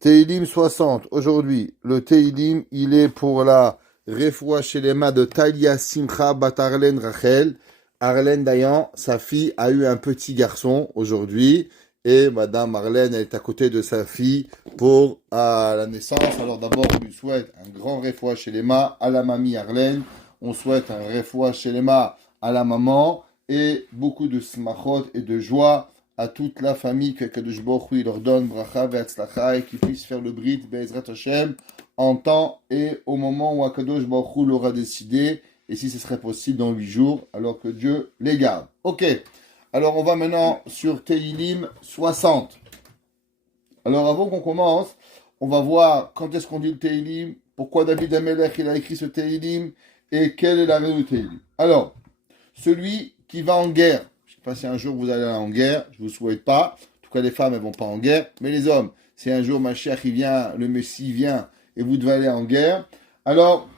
Teilim 60. Aujourd'hui, le Teilim, il est pour la Refoua Shelema de Talia Simcha Bat Arlen Rachel. Arlen Dayan, sa fille, a eu un petit garçon aujourd'hui. Et Madame Arlen, elle est à côté de sa fille pour la naissance. Alors d'abord, on lui souhaite un grand Refoua Shelema à la mamie Arlen. On souhaite un Refoua Shelema à la maman. Et beaucoup de smachot et de joie à toute la famille que Kadosh Baruch Hu leur donne bracha ve'atzlacha et qu'ils puissent faire le brit be'ezrat Hashem en temps et au moment où Kadosh Baruch Hu l'aura décidé et si ce serait possible dans 8 jours alors que Dieu les garde. Ok, alors on va maintenant sur Tehillim 60. Alors avant qu'on commence, on va voir quand est-ce qu'on dit le Tehillim, pourquoi David Amelech il a écrit ce Tehillim et quelle est la raison du Tehillim. Alors, celui qui va en guerre. Je ne sais pas si un jour vous allez en guerre, je ne vous souhaite pas. En tout cas, les femmes, elles ne vont pas en guerre. Mais les hommes, si un jour Mashiach il vient, le Messie vient et vous devez aller en guerre, alors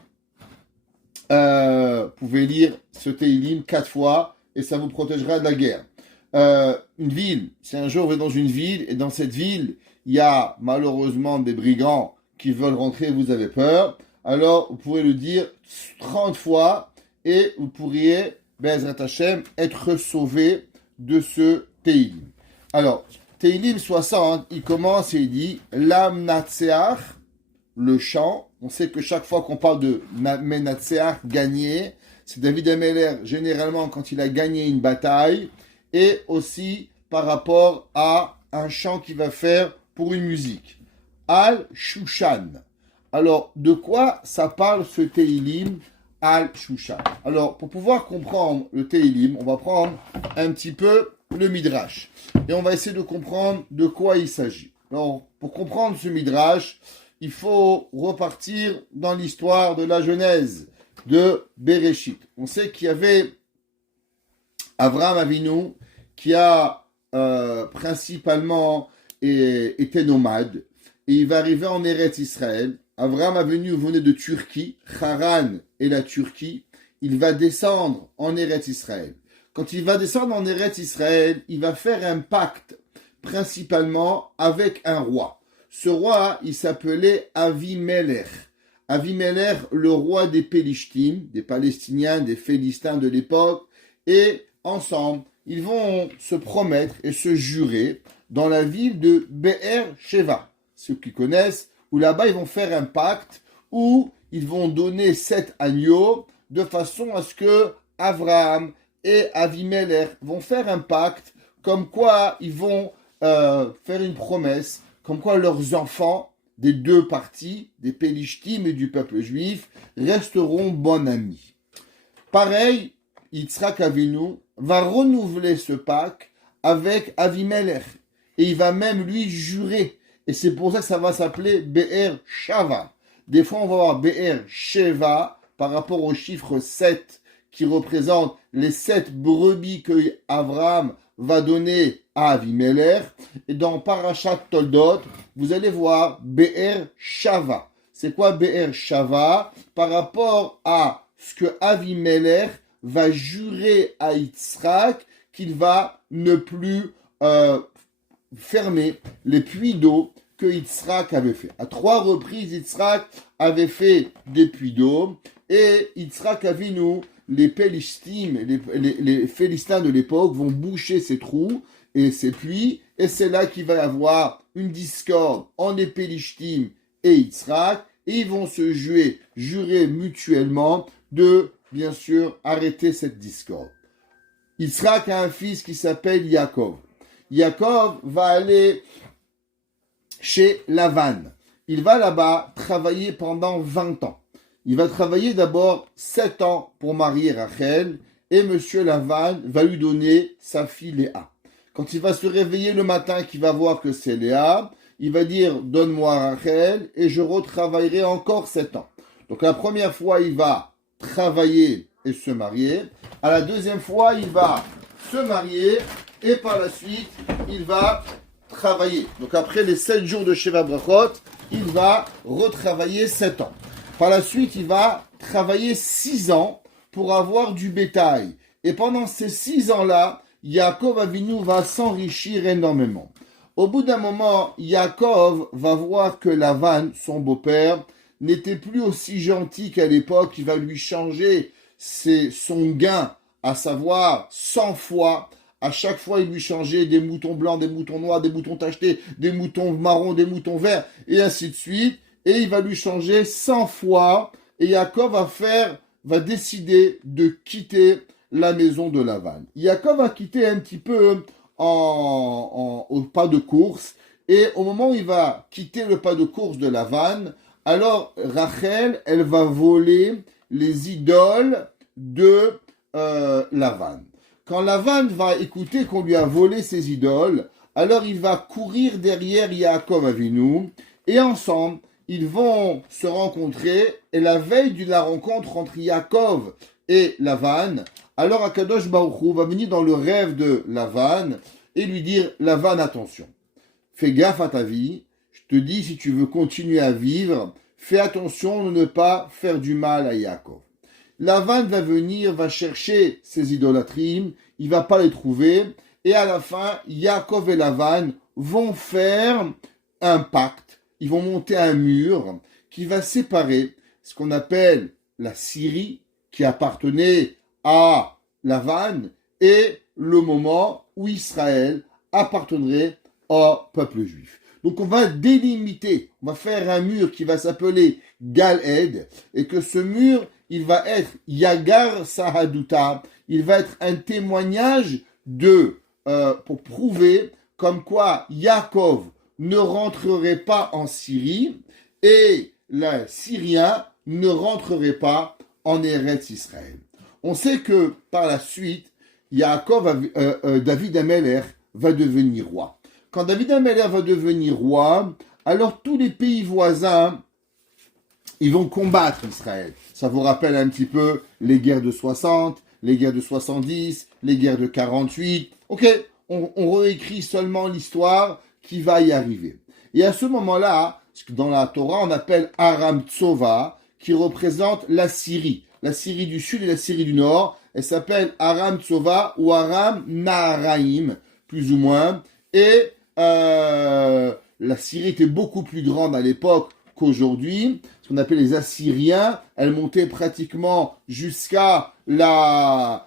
vous pouvez lire ce Tehillim 4 fois et ça vous protégera de la guerre. Une ville, si un jour vous êtes dans une ville et dans cette ville, il y a malheureusement des brigands qui veulent rentrer et vous avez peur, alors vous pouvez le dire 30 fois et vous pourriez Be'ezrat Hashem, être sauvé de ce Tehillim. Alors, Tehillim 60, il commence et il dit Lam Natseach, le chant. On sait que chaque fois qu'on parle de Menatseach, gagner, c'est David Ameller, généralement quand il a gagné une bataille, et aussi par rapport à un chant qu'il va faire pour une musique. Al-Shushan. Alors, de quoi ça parle ce Tehillim Al-Shushan. Alors, pour pouvoir comprendre le Tehillim, on va prendre un petit peu le Midrash. Et on va essayer de comprendre de quoi il s'agit. Alors, pour comprendre ce Midrash, il faut repartir dans l'histoire de la Genèse, de Bereshit. On sait qu'il y avait Avraham Avinu qui a principalement été nomade. Et il va arriver en Eretz Israël. Avraham Avinu venait de Turquie, Haran et la Turquie. Il va descendre en Eretz Israël. Quand il va descendre en Eretz Israël, il va faire un pacte, principalement avec un roi. Ce roi, il s'appelait Avimelech. Avimelech, le roi des Pélishtim, des Palestiniens, des Philistins de l'époque. Et ensemble, ils vont se promettre et se jurer dans la ville de Be'er Sheva. Ceux qui connaissent, où là-bas ils vont faire un pacte où ils vont donner 7 agneaux de façon à ce que Avraham et Avimelech vont faire un pacte comme quoi ils vont faire une promesse, comme quoi leurs enfants des deux parties, des Pélishtim et du peuple juif, resteront bons amis. Pareil, Yitzhak Avinu va renouveler ce pacte avec Avimelech et il va même lui jurer. Et c'est pour ça que ça va s'appeler Be'er Shava. Des fois, on va voir Be'er Sheva par rapport au chiffre 7 qui représente les 7 brebis que Abraham va donner à Avimelech. Et dans Parashat Toldot, vous allez voir Be'er Shava. C'est quoi Be'er Shava? Par rapport à ce que Avimelech va jurer à Yitzhak qu'il va ne plus fermer les puits d'eau que Yitzhak avait fait. À 3 reprises, Yitzhak avait fait des puits d'eau et Yitzhak Avinu, les Pélishtim, les Philistins de l'époque vont boucher ces trous et ces puits et c'est là qu'il va y avoir une discorde entre les Pélishtim et Yitzhak et ils vont se jurer mutuellement de, bien sûr, arrêter cette discorde. Yitzhak a un fils qui s'appelle Yaakov. Yaakov va aller chez Lavan. Il va là-bas travailler pendant 20 ans. Il va travailler d'abord 7 ans pour marier Rachel et monsieur Lavan va lui donner sa fille Léa. Quand il va se réveiller le matin qu'il va voir que c'est Léa, il va dire « Donne-moi Rachel et je retravaillerai encore 7 ans ». Donc la première fois, il va travailler et se marier. À la deuxième fois, il va se marier et par la suite, il va travailler. Donc après les 7 jours de Sheva Brachot, il va retravailler 7 ans. Par la suite, il va travailler 6 ans pour avoir du bétail. Et pendant ces 6 ans-là, Yaakov Avinu va s'enrichir énormément. Au bout d'un moment, Yaakov va voir que Lavan, son beau-père, n'était plus aussi gentil qu'à l'époque. Il va lui changer son gain, à savoir 100 fois. À chaque fois, il lui changeait des moutons blancs, des moutons noirs, des moutons tachetés, des moutons marrons, des moutons verts, et ainsi de suite. Et il va lui changer 100 fois. Et Yaakov va décider de quitter la maison de Lavan. Yaakov va quitter un petit peu au pas de course. Et au moment où il va quitter le pas de course de Lavan, alors Rachel, elle va voler les idoles de Lavan. Quand Lavan va écouter qu'on lui a volé ses idoles, alors il va courir derrière Yaakov Avinu et ensemble, ils vont se rencontrer. Et la veille de la rencontre entre Yaakov et Lavan, alors Akadosh Baruch Hu va venir dans le rêve de Lavan et lui dire: Lavan, attention, fais gaffe à ta vie, je te dis, si tu veux continuer à vivre, fais attention de ne pas faire du mal à Yaakov. Lavan va venir, va chercher ses idolâtries, il va pas les trouver, et à la fin, Yaakov et Lavan vont faire un pacte, ils vont monter un mur qui va séparer ce qu'on appelle la Syrie, qui appartenait à Lavan, et le moment où Israël appartiendrait au peuple juif. Donc on va délimiter, on va faire un mur qui va s'appeler Gal-Ed, et que ce mur, il va être Yagar Sahaduta, il va être un témoignage pour prouver comme quoi Yaakov ne rentrerait pas en Syrie et les Syriens ne rentreraient pas en Eretz Israël. On sait que par la suite, David Amelech va devenir roi. Quand David Amelech va devenir roi, alors tous les pays voisins, ils vont combattre Israël. Ça vous rappelle un petit peu les guerres de 60, les guerres de 70, les guerres de 48. Ok, on réécrit seulement l'histoire qui va y arriver. Et à ce moment-là, ce que dans la Torah, on appelle Aram Tsova, qui représente la Syrie du sud et la Syrie du nord. Elle s'appelle Aram Tsova ou Aram Naharaim, plus ou moins. Et la Syrie était beaucoup plus grande à l'époque qu'aujourd'hui. Ce qu'on appelle les Assyriens, elle montait pratiquement jusqu'à la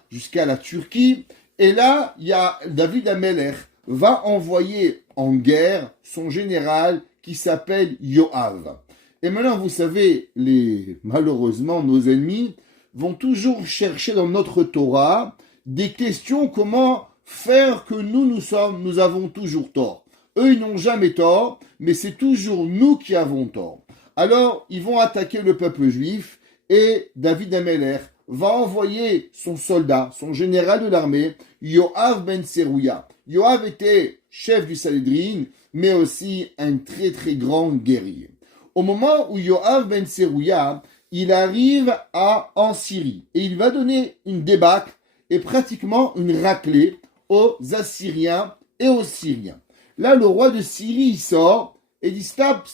Turquie. Et là, il y a David Amelech va envoyer en guerre son général qui s'appelle Yoav. Et maintenant, vous savez, malheureusement, nos ennemis vont toujours chercher dans notre Torah des questions comment faire que nous avons toujours tort. Eux, ils n'ont jamais tort, mais c'est toujours nous qui avons tort. Alors, ils vont attaquer le peuple juif et David Amelech va envoyer son soldat, son général de l'armée, Yoav ben Serouya. Yoav était chef du Sanhédrin, mais aussi un très très grand guerrier. Au moment où Yoav ben Serouya, il arrive en Syrie et il va donner une débâcle et pratiquement une raclée aux Assyriens et aux Syriens. Là, le roi de Syrie, il sort et dit stop.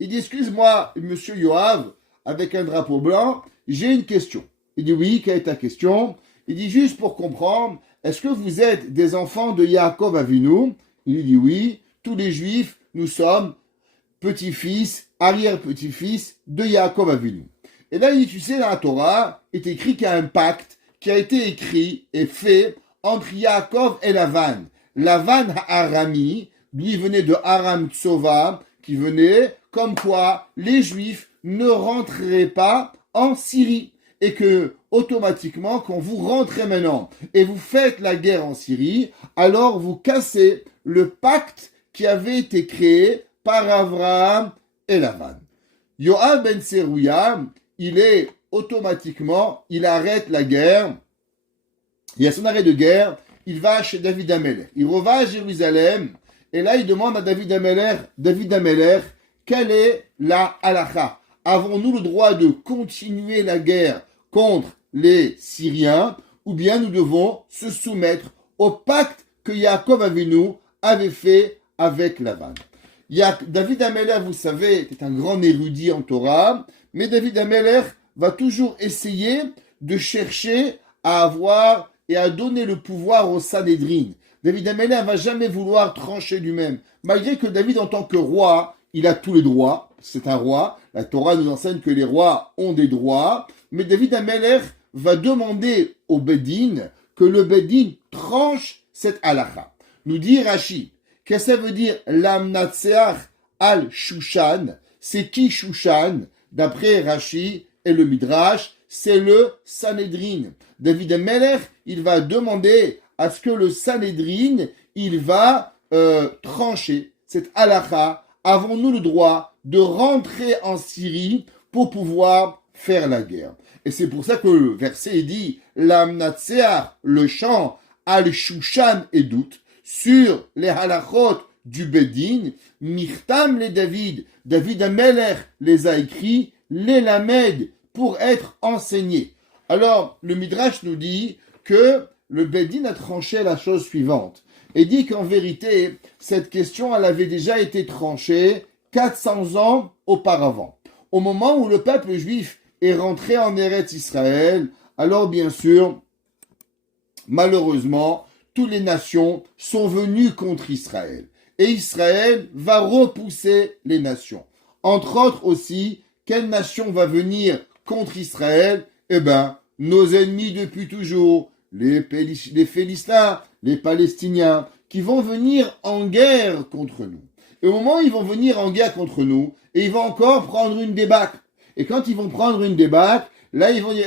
Il dit excuse-moi, monsieur Yoav, avec un drapeau blanc, j'ai une question. Il dit oui, quelle est ta question? Il dit juste pour comprendre, est-ce que vous êtes des enfants de Yaakov Avinu? Il dit oui, tous les juifs, nous sommes petits-fils, arrière-petits-fils de Yaakov Avinu. Et là, il dit, tu sais, dans la Torah, est écrit qu'il y a un pacte qui a été écrit et fait entre Yaakov et Lavan. Lavan Arami, lui venait de Aram Tsova, qui venait comme quoi les juifs ne rentreraient pas en Syrie. Et que, automatiquement, quand vous rentrez maintenant et vous faites la guerre en Syrie, alors vous cassez le pacte qui avait été créé par Abraham et Lavan. Yoav ben Serouya, il arrête la guerre. Il y a son arrêt de guerre, il va chez David Amelech. Il revient à Jérusalem, et là il demande à David Amelech, quelle est la halakha? Avons-nous le droit de continuer la guerre contre les Syriens, ou bien nous devons se soumettre au pacte que Yaakov Avinu avait fait avec Lavan? David Amelech, vous savez, est un grand érudit en Torah, mais David Amelech va toujours essayer de chercher à avoir et à donner le pouvoir au Sanhédrin. David Amelech va jamais vouloir trancher lui-même. Malgré que David, en tant que roi, il a tous les droits. C'est un roi. La Torah nous enseigne que les rois ont des droits. Mais David Amelech va demander au Bedin que le Bedin tranche cette halakha. Nous dit Rashi, qu'est-ce que ça veut dire l'amnatseach al-Shushan? C'est qui Shushan? D'après Rashi et le Midrash, c'est le Sanhedrin. David Amelech, il va demander à ce que le Sanhedrin, il va trancher cette halakha. Avons-nous le droit de rentrer en Syrie pour pouvoir faire la guerre? Et c'est pour ça que le verset dit l'amnatseach, le chant, al-Shushan et doute sur les halachot du Bedin, Mirtam les David Amelech les a écrits, les lamed, pour être enseignés. Alors, le Midrash nous dit que le Bedin a tranché la chose suivante, et dit qu'en vérité, cette question, elle avait déjà été tranchée 400 ans auparavant. Au moment où le peuple juif est rentré en Eretz Israël, alors bien sûr, malheureusement, toutes les nations sont venues contre Israël. Et Israël va repousser les nations. Entre autres aussi, quelle nation va venir contre Israël? Eh bien, nos ennemis depuis toujours, les Philistins, les Palestiniens, qui vont venir en guerre contre nous. Et au moment où ils vont venir en guerre contre nous, et ils vont encore prendre une débâcle. Et quand ils vont prendre une débâcle, là ils vont dire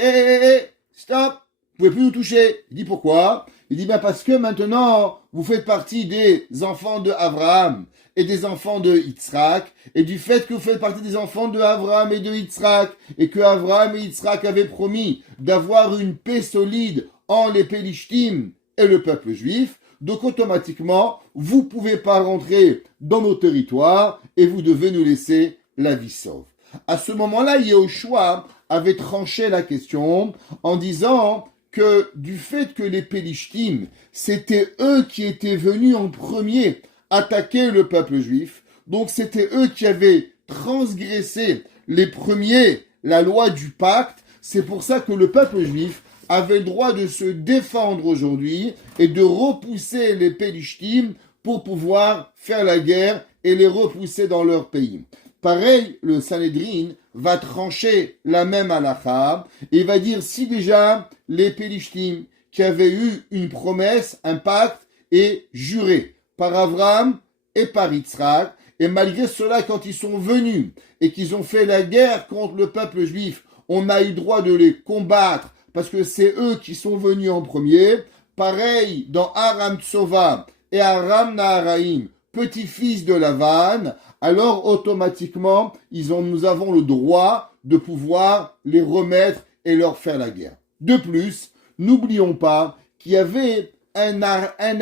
stop, vous pouvez plus nous toucher. Il dit pourquoi? Il dit parce que maintenant vous faites partie des enfants de Abraham et des enfants de Yitzhak, et du fait que vous faites partie des enfants de Abraham et de Yitzhak, et que Abraham et Yitzhak avaient promis d'avoir une paix solide entre les Pélishtim et le peuple juif, donc automatiquement vous pouvez pas rentrer dans nos territoires et vous devez nous laisser la vie sauve. À ce moment-là, Yehoshua avait tranché la question en disant que du fait que les Pélishtim, c'était eux qui étaient venus en premier attaquer le peuple juif, donc c'était eux qui avaient transgressé les premiers la loi du pacte, c'est pour ça que le peuple juif avait le droit de se défendre aujourd'hui et de repousser les Pélishtim pour pouvoir faire la guerre et les repousser dans leur pays. Pareil, le Sanhedrin va trancher la même halakha et va dire si déjà les Pélishtim qui avaient eu une promesse, un pacte et juré par Abraham et par Yitzhak, et malgré cela quand ils sont venus et qu'ils ont fait la guerre contre le peuple juif, on a eu le droit de les combattre parce que c'est eux qui sont venus en premier. Pareil dans Aram Tsova et Aram Naharaim, petit-fils de Lavan, alors automatiquement, nous avons le droit de pouvoir les remettre et leur faire la guerre. De plus, n'oublions pas qu'il y avait un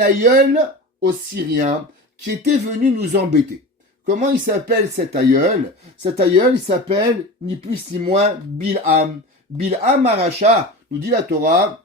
aïeul aux Syriens qui était venu nous embêter. Comment il s'appelle cet aïeul? Cet aïeul, il s'appelle ni plus ni moins Bilham. Bilham Aracha, nous dit la Torah,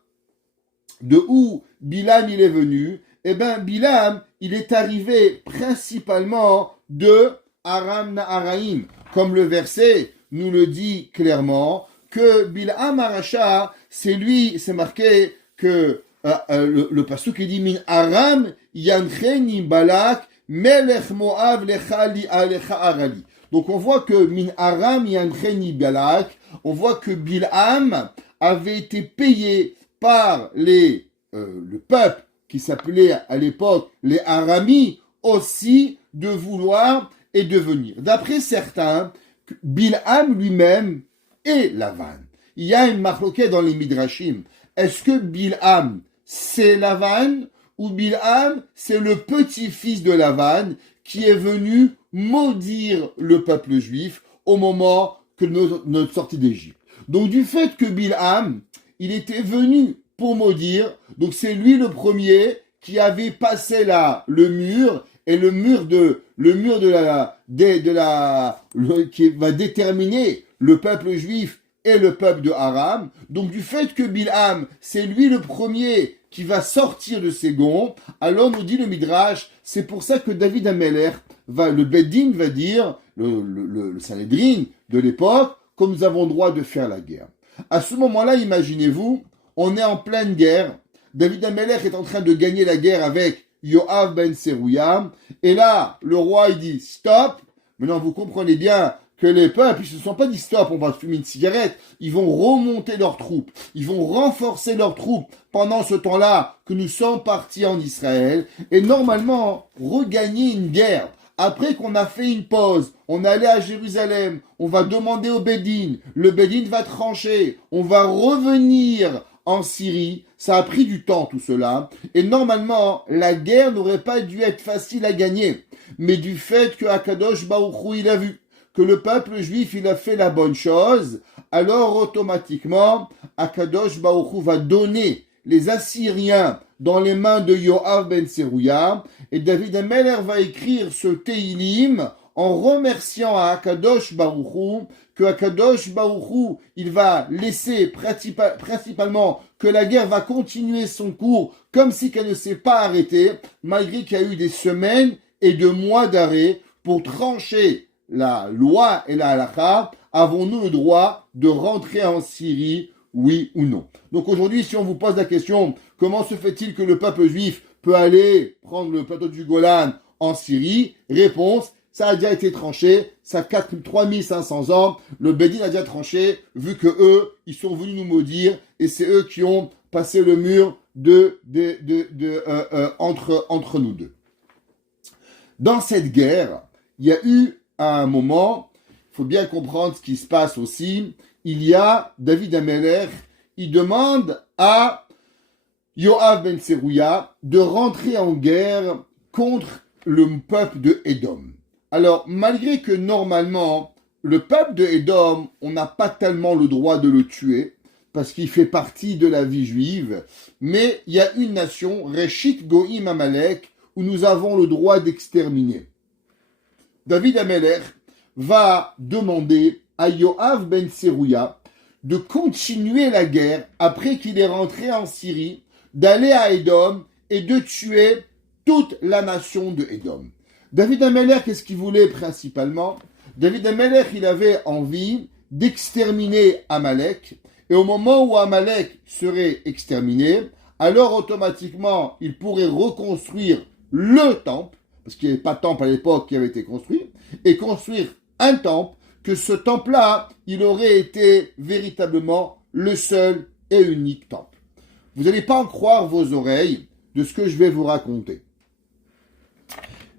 de où Bilham il est venu? Eh bien, Bilham, il est arrivé principalement de Aram Naharaim, comme le verset nous le dit clairement, que Bilham Aracha, c'est marqué que le pasuk qui dit Min Aram yancheni Balak melech Moav lecha li alecha arali. Donc on voit que Min Aram yancheni Balak, on voit que Bilham avait été payé par le peuple qui s'appelait à l'époque les Aramis, aussi de vouloir et de venir. D'après certains, Bilham lui-même est Lavan. Il y a une marloquette dans les Midrashim. Est-ce que Bilham, c'est Lavan, ou Bilham, c'est le petit-fils de Lavan qui est venu maudire le peuple juif au moment que notre sortie d'Égypte? Donc du fait que Bilham, il était venu pour maudire, donc c'est lui le premier qui avait passé le mur, et le mur qui va déterminer le peuple juif et le peuple de Aram. Donc du fait que Bilham, c'est lui le premier qui va sortir de ses gonds, alors nous dit le Midrash, c'est pour ça que David Amelech, le Bedin va dire, le Sanhedrin de l'époque, comme nous avons le droit de faire la guerre. À ce moment-là, imaginez-vous, on est en pleine guerre, David Amelech est en train de gagner la guerre avec Yoav ben Serouya. Et là, le roi, il dit stop. Maintenant, vous comprenez bien que les peuples, ils ne se sont pas dit stop, on va fumer une cigarette. Ils vont remonter leurs troupes. Ils vont renforcer leurs troupes pendant ce temps-là que nous sommes partis en Israël. Et normalement, regagner une guerre. Après qu'on a fait une pause, on est allé à Jérusalem, on va demander au Bédine, le Bédine va trancher, on va revenir en Syrie. Ça a pris du temps tout cela. Et normalement, la guerre n'aurait pas dû être facile à gagner. Mais du fait que Akadosh Baruch Hu, il a vu que le peuple juif, il a fait la bonne chose, alors automatiquement, Akadosh Baruch Hu va donner les Assyriens dans les mains de Yoav ben Serouya, et David Ameller va écrire ce Teilim en remerciant à Akadosh Baruch Hu, que Akadosh Baruch Hu, il va laisser principalement que la guerre va continuer son cours comme si qu'elle ne s'est pas arrêtée, malgré qu'il y a eu des semaines et de mois d'arrêt pour trancher la loi et la halakha. Avons-nous le droit de rentrer en Syrie, oui ou non? Donc aujourd'hui, si on vous pose la question, comment se fait-il que le peuple juif peut aller prendre le plateau du Golan en Syrie? Réponse, ça a déjà été tranché, ça a 3500 ans, le Bédine a déjà tranché, vu que eux, ils sont venus nous maudire, et c'est eux qui ont passé le mur entre nous deux. Dans cette guerre, il y a eu à un moment, il faut bien comprendre ce qui se passe aussi, il y a David Ameller, il demande à Yoav ben Serouya de rentrer en guerre contre le peuple de Édom. Alors, malgré que normalement, le peuple de Édom, on n'a pas tellement le droit de le tuer, parce qu'il fait partie de la vie juive, mais il y a une nation, Reshit Goïm Amalek, où nous avons le droit d'exterminer. David Ameller va demander à Yoav ben Serouya de continuer la guerre après qu'il est rentré en Syrie, d'aller à Édom et de tuer toute la nation de Édom. David Ameller, qu'est-ce qu'il voulait principalement? David Ameller, il avait envie d'exterminer Amalek, et au moment où Amalek serait exterminé, alors automatiquement, il pourrait reconstruire le temple, parce qu'il n'y avait pas de temple à l'époque qui avait été construit, et construire un temple, que ce temple-là, il aurait été véritablement le seul et unique temple. Vous n'allez pas en croire vos oreilles de ce que je vais vous raconter.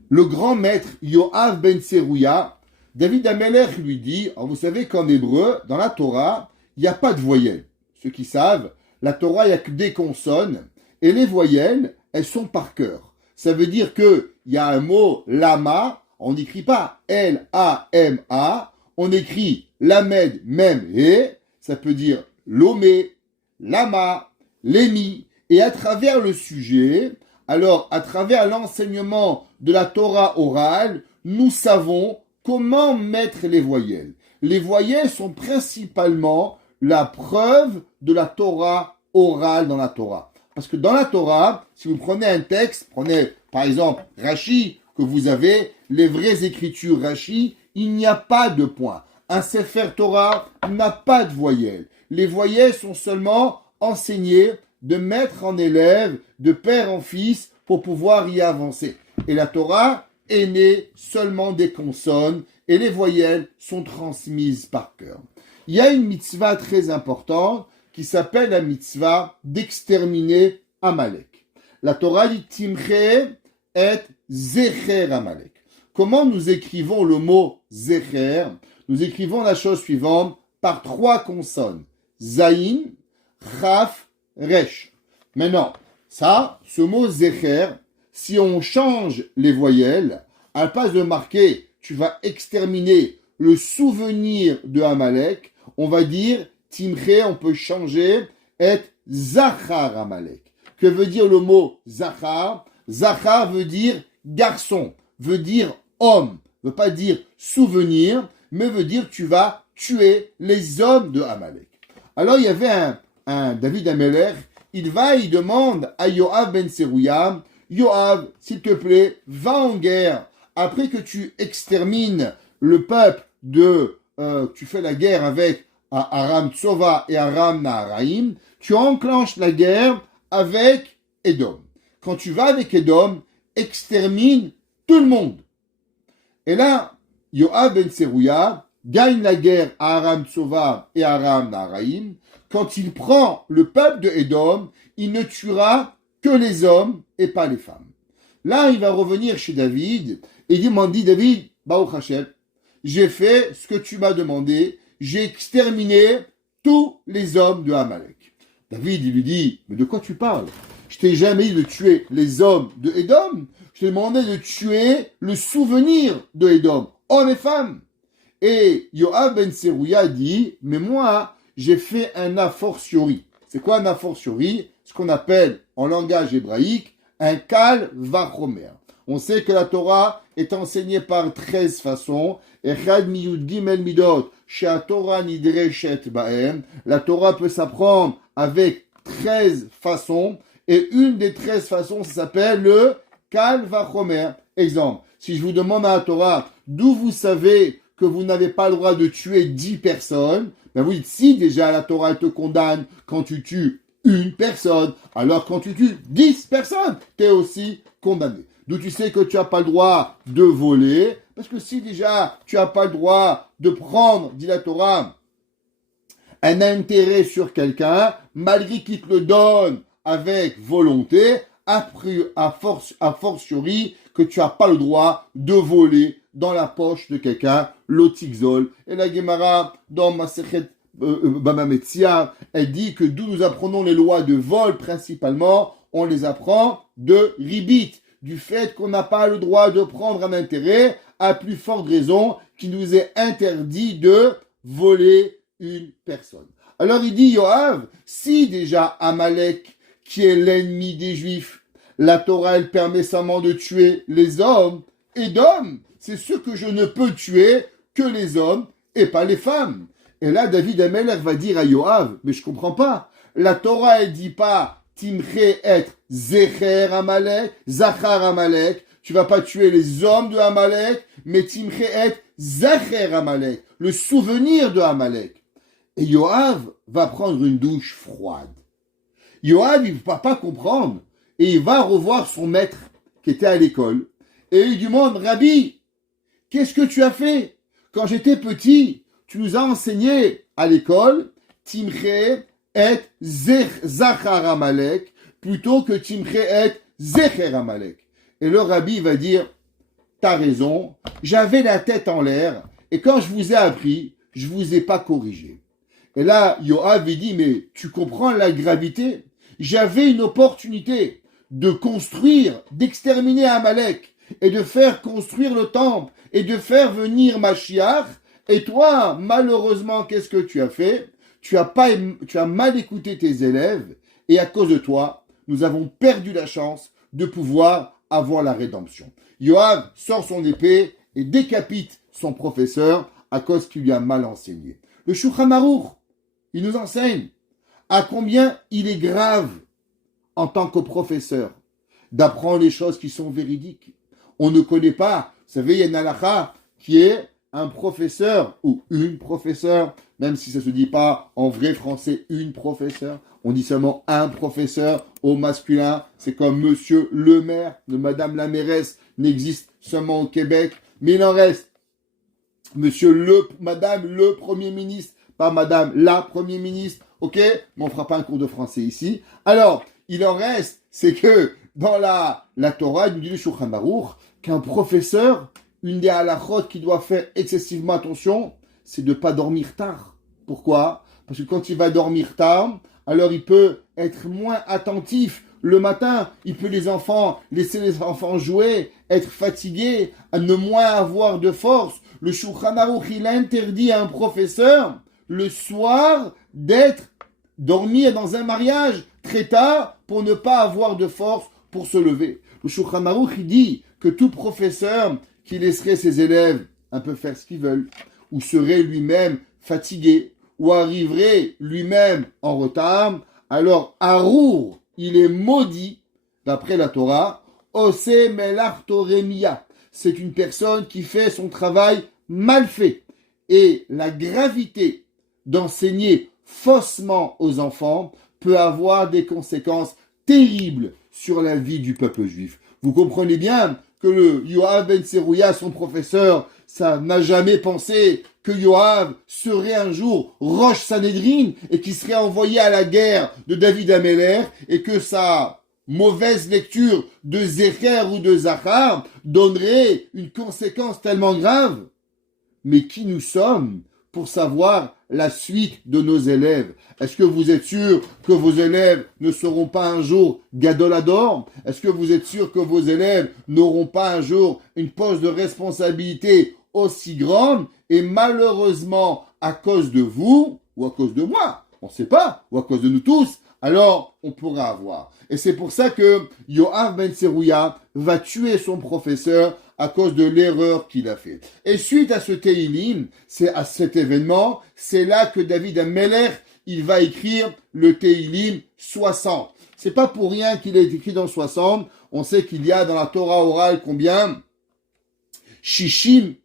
Le grand maître Yoav ben Serouya, David Ameller lui dit, alors vous savez qu'en hébreu, dans la Torah, il n'y a pas de voyelles. Ceux qui savent, la Torah, il n'y a que des consonnes, et les voyelles, elles sont par cœur. Ça veut dire qu'il y a un mot lama, on n'écrit pas L-A-M-A, on écrit lamed, mem, he, ça peut dire lomé, lama, lémi, et à travers le sujet, alors à travers l'enseignement de la Torah orale, nous savons comment mettre les voyelles. Les voyelles sont principalement la preuve de la Torah orale dans la Torah. Parce que dans la Torah, si vous prenez un texte, prenez par exemple Rashi, que vous avez, les vraies écritures Rashi, il n'y a pas de point. Un Sefer Torah n'a pas de voyelles. Les voyelles sont seulement enseignées de maître en élève, de père en fils, pour pouvoir y avancer. Et la Torah est née seulement des consonnes, et les voyelles sont transmises par cœur. Il y a une mitzvah très importante qui s'appelle la mitzvah d'exterminer Amalek. La Torah dit Timche et Zecher Amalek. Comment nous écrivons le mot Zecher? Nous écrivons la chose suivante par 3 consonnes. Zayin, Chaf, Resh. Maintenant, ce mot Zecher, si on change les voyelles, à la place de marquer tu vas exterminer le souvenir de Amalek, on va dire Timche, on peut changer et Zachar Amalek. Que veut dire le mot Zachar? Zachar veut dire garçon, veut dire homme, veut pas dire souvenir, mais veut dire tu vas tuer les hommes de Amalek. Alors il y avait un David Ameller, il demande à Yoav ben Serouya, Yoav, s'il te plaît, va en guerre. Après que tu extermines le peuple tu fais la guerre avec Aram Tsova et Aram Naharaim, tu enclenches la guerre avec Édom. Quand tu vas avec Édom, extermine tout le monde. Et là, Yoav ben Tserouya gagne la guerre à Aram Tsova et Aram Naharaim. Quand il prend le peuple de Édom, il ne tuera que les hommes et pas les femmes. Là, il va revenir chez David et il dit David, Baruch Hashem, j'ai fait ce que tu m'as demandé, j'ai exterminé tous les hommes de Amalek. David, il lui dit, mais de quoi tu parles? Je t'ai jamais dit de tuer les hommes de Édom, je t'ai demandé de tuer le souvenir de Édom, hommes et femmes. Et Yoav ben Tserouya dit, mais moi, j'ai fait un a fortiori. C'est quoi un a fortiori? Ce qu'on appelle en langage hébraïque un kal vachomer. On sait que la Torah est enseignée par 13 façons. Echad miyud gimel midot, she'atorah nidreshet ba'em. La Torah peut s'apprendre avec 13 façons. Et une des 13 façons, ça s'appelle le kal vachomer. Exemple, si je vous demande à la Torah, d'où vous savez que vous n'avez pas le droit de tuer 10 personnes, ben oui, si déjà la Torah te condamne quand tu tues une personne, alors quand tu tues 10 personnes, tu es aussi condamné. D'où tu sais que tu n'as pas le droit de voler, parce que si déjà tu n'as pas le droit de prendre, dit la Torah, un intérêt sur quelqu'un, malgré qu'il te le donne avec volonté, a fortiori que tu n'as pas le droit de voler dans la poche de quelqu'un, l'otixol. Et la Gemara, dans Masechet Baba Metzia, elle dit que d'où nous apprenons les lois de vol principalement, on les apprend de ribit, du fait qu'on n'a pas le droit de prendre un intérêt, à plus forte raison qu'il nous est interdit de voler une personne. Alors il dit Yoav, si déjà Amalek, qui est l'ennemi des Juifs, la Torah elle permet seulement de tuer les hommes et d'hommes, c'est sûr que je ne peux tuer que les hommes et pas les femmes. Et là, David Amelech va dire à Yoav, mais je comprends pas. La Torah, elle dit pas, Timche et Zecher Amalek, Zachar Amalek. Tu vas pas tuer les hommes de Amalek, mais Timche et Zecher Amalek, le souvenir de Amalek. Et Yoav va prendre une douche froide. Yoav, il ne va pas comprendre. Et il va revoir son maître qui était à l'école. Et il lui demande, Rabbi, qu'est-ce que tu as fait? Quand j'étais petit, tu nous as enseigné à l'école, Timche et Zachar Amalek, plutôt que Timche et Zecher Amalek. Et le Rabbi va dire, t'as raison, j'avais la tête en l'air, et quand je vous ai appris, je vous ai pas corrigé. Et là, Yoav dit, mais tu comprends la gravité? J'avais une opportunité de construire, d'exterminer Amalek, et de faire construire le temple, et de faire venir Mashiach, et toi, malheureusement, qu'est-ce que tu as fait? Tu as mal écouté tes élèves, et à cause de toi, nous avons perdu la chance de pouvoir avoir la rédemption. Yoav sort son épée et décapite son professeur à cause qu'il lui a mal enseigné. Le Shulchan Aruch, il nous enseigne à combien il est grave en tant que professeur d'apprendre les choses qui sont véridiques. On ne connaît pas, vous savez, il y a une halakha qui est un professeur ou une professeure, même si ça ne se dit pas en vrai français une professeure, on dit seulement un professeur au masculin, c'est comme monsieur le maire, de madame la mairesse n'existe seulement au Québec, mais il en reste madame le premier ministre, pas madame la premier ministre, ok? Mais on fera pas un cours de français ici. Alors, il en reste, c'est que dans la Torah, il nous dit le Shulchan Aruch, qu'un professeur, une des halachot qui doit faire excessivement attention, c'est de ne pas dormir tard. Pourquoi? Parce que quand il va dormir tard, alors il peut être moins attentif. Le matin, il peut laisser les enfants jouer, être fatigué, à ne moins avoir de force. Le Shulchan Aruch, il interdit à un professeur, le soir, dormir dans un mariage très tard pour ne pas avoir de force pour se lever. Le Shulchan Aruch, il dit que tout professeur qui laisserait ses élèves un peu faire ce qu'ils veulent, ou serait lui-même fatigué, ou arriverait lui-même en retard, alors Arour, il est maudit, d'après la Torah, Ose Melach Toremia. C'est une personne qui fait son travail mal fait. Et la gravité d'enseigner faussement aux enfants peut avoir des conséquences terribles sur la vie du peuple juif. Vous comprenez bien que le Yoav ben Tserouia, son professeur, ça n'a jamais pensé que Yoav serait un jour Rosh Sanhedrin et qu'il serait envoyé à la guerre de David Améler et que sa mauvaise lecture de Zecher ou de Zachar donnerait une conséquence tellement grave. Mais qui nous sommes pour savoir la suite de nos élèves? Est-ce que vous êtes sûr que vos élèves ne seront pas un jour gadolador? Est-ce que vous êtes sûr que vos élèves n'auront pas un jour une poste de responsabilité aussi grande? Et malheureusement, à cause de vous, ou à cause de moi, on ne sait pas, ou à cause de nous tous, alors on pourra avoir. Et c'est pour ça que Yoav ben Tserouia va tuer son professeur à cause de l'erreur qu'il a fait. Et suite à ce Teilim, c'est à cet événement, c'est là que David Améler, il va écrire le Teilim 60. C'est pas pour rien qu'il est écrit dans 60. On sait qu'il y a dans la Torah orale combien? Shishim,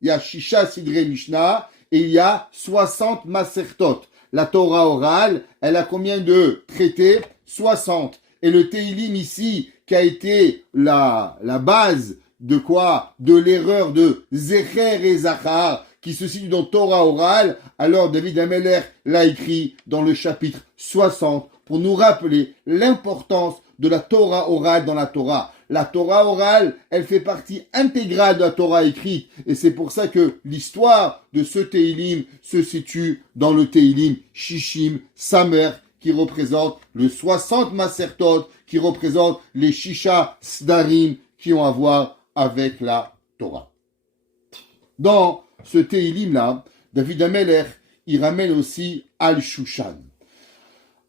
il y a Shisha Sidrei Mishnah, et il y a 60 Masertot. La Torah orale, elle a combien de traités? 60. Et le Teilim ici, qui a été la base de quoi? De l'erreur de Zecher et Zachar, qui se situe dans Torah orale, alors David Améler l'a écrit dans le chapitre 60 pour nous rappeler l'importance de la Torah orale dans la Torah. La Torah orale, elle fait partie intégrale de la Torah écrite, et c'est pour ça que l'histoire de ce Teilim se situe dans le Teilim Shishim Samer, qui représente le 60 Masertot, qui représente les Shisha Sdarim, qui ont à voir avec la Torah. Dans ce Teilim-là, David Améler, il ramène aussi Al-Shushan.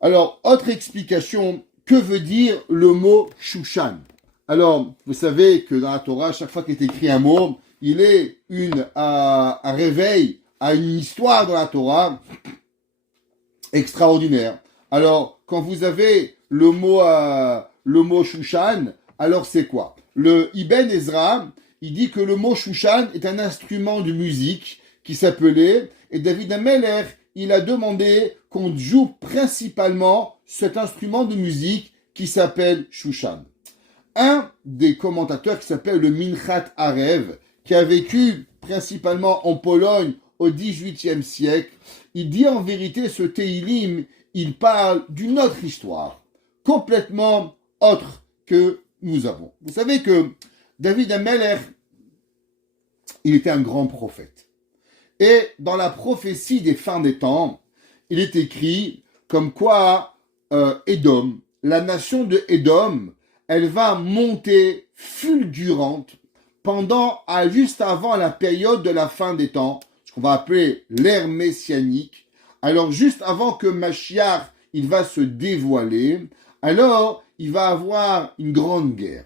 Alors, autre explication, que veut dire le mot Shushan? Alors, vous savez que dans la Torah, chaque fois qu'il est écrit un mot, il est un réveil à une histoire dans la Torah extraordinaire. Alors, quand vous avez le mot Shushan, alors c'est quoi? Le Ibn Ezra, il dit que le mot Shushan est un instrument de musique qui s'appelait, et David Améler, il a demandé qu'on joue principalement cet instrument de musique qui s'appelle Shushan. Un des commentateurs qui s'appelle le Minchat Arev, qui a vécu principalement en Pologne au XVIIIe siècle, il dit en vérité ce Teilim, il parle d'une autre histoire, complètement autre que nous avons. Vous savez que David Améler, il était un grand prophète. Et dans la prophétie des fins des temps, il est écrit comme quoi Édom, la nation de Édom, elle va monter fulgurante juste avant la période de la fin des temps, ce qu'on va appeler l'ère messianique. Alors juste avant que Mashiach, il va se dévoiler, alors il va avoir une grande guerre.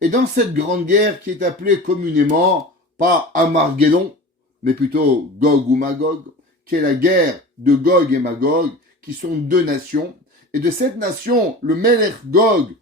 Et dans cette grande guerre qui est appelée communément, pas Armageddon, mais plutôt Gog ou Magog, qui est la guerre de Gog et Magog, qui sont deux nations. Et de cette nation, le Melech Gog,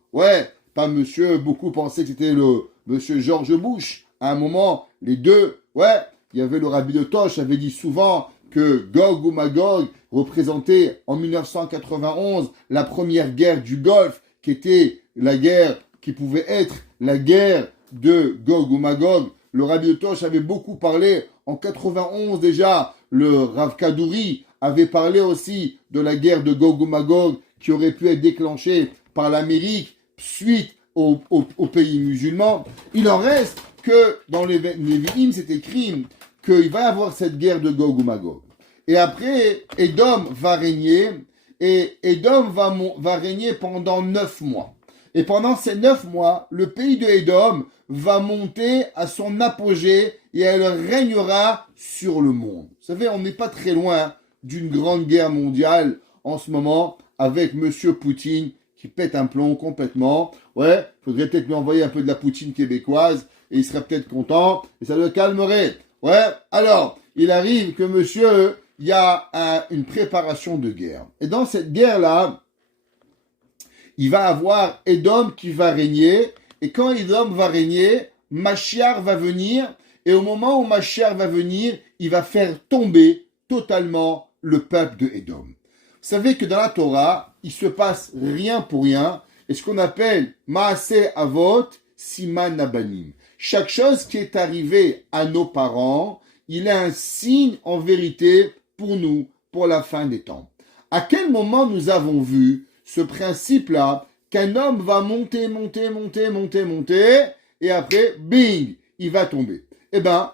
pas monsieur, beaucoup pensaient que c'était le monsieur George Bush. À un moment, les deux, il y avait le rabbi de Tosh, avait dit souvent que Gog ou Magog représentait en 1991 la première guerre du Golfe, qui était la guerre qui pouvait être la guerre de Gog ou Magog. Le rabbi de Tosh avait beaucoup parlé en 91 déjà. Le Rav Kadouri avait parlé aussi de la guerre de Gog ou Magog qui aurait pu être déclenchée par l'Amérique suite aux pays musulmans. Il en reste que dans les Nevi'im, c'est écrit qu'il va y avoir cette guerre de Gog ou Magog. Et après, Édom va régner, et Édom va régner pendant 9 mois. Et pendant ces 9 mois, le pays de Édom va monter à son apogée et elle régnera sur le monde. Vous savez, on n'est pas très loin d'une grande guerre mondiale en ce moment avec monsieur Poutine qui pète un plomb complètement. Faudrait peut-être lui envoyer un peu de la poutine québécoise et il serait peut-être content et ça le calmerait. Alors, il arrive que monsieur, il y a une préparation de guerre. Et dans cette guerre-là, il va avoir Édom qui va régner. Et quand Édom va régner, Mashiach va venir. Et au moment où Mashiach va venir, il va faire tomber totalement le peuple de Édom. Vous savez que dans la Torah, il se passe rien pour rien. Et ce qu'on appelle Maaseh Avot, siman abanim. Chaque chose qui est arrivée à nos parents, il est un signe en vérité pour nous, pour la fin des temps. À quel moment nous avons vu ce principe-là qu'un homme va monter, et après, bing, il va tomber. Eh ben,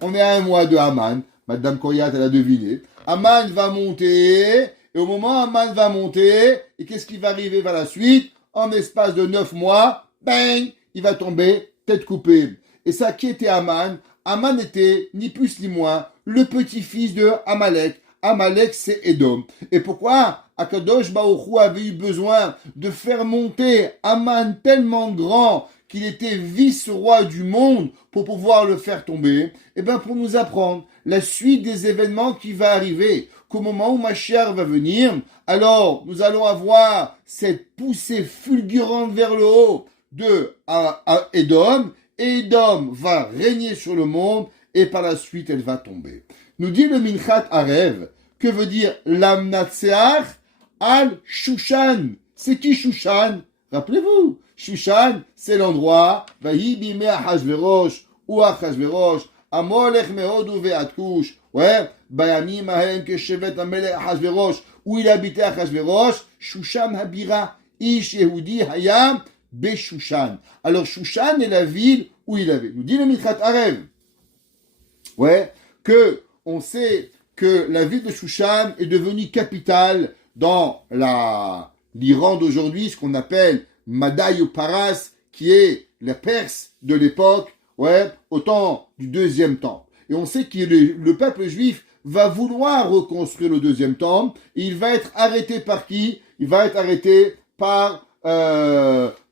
on est à un mois de Haman. Madame Koryat, elle a deviné. Haman va monter, et au moment où Haman va monter, et qu'est-ce qui va arriver par la suite? En espace de 9 mois, bang, il va tomber, tête coupée. Et ça, qui était Haman? Haman était, ni plus ni moins, le petit-fils de Amalek. Amalek, c'est Édom. Et pourquoi Akadosh Baruch Hu avait eu besoin de faire monter Haman tellement grand qu'il était vice-roi du monde pour pouvoir le faire tomber? Eh bien, pour nous apprendre la suite des événements qui va arriver, qu'au moment où Mashiach va venir, alors nous allons avoir cette poussée fulgurante vers le haut de Édom, et Édom va régner sur le monde, et par la suite, elle va tomber. Nous dit le Minchat Arev, que veut dire Lamnatseach al Shushan? C'est qui Shushan? Rappelez-vous, Shushan, c'est l'endroit, Vahi bime Achashverosh, ou Achashverosh, Amolech mehodu ve'atkush, ouais, Bayamim ahem keshevet amelech Achashverosh, où il habitait Achashverosh, Shushan habira, Ish Yehudi hayam, Beshushan. Alors Shushan est la ville où il avait. Nous dit le Minchat Arev, ouais, que on sait que la ville de Shushan est devenue capitale dans l'Iran d'aujourd'hui, ce qu'on appelle Madaï ou Paras, qui est la Perse de l'époque, ouais, au temps du deuxième temple. Et on sait que le peuple juif va vouloir reconstruire le deuxième temple, et il va être arrêté par qui? Il va être arrêté par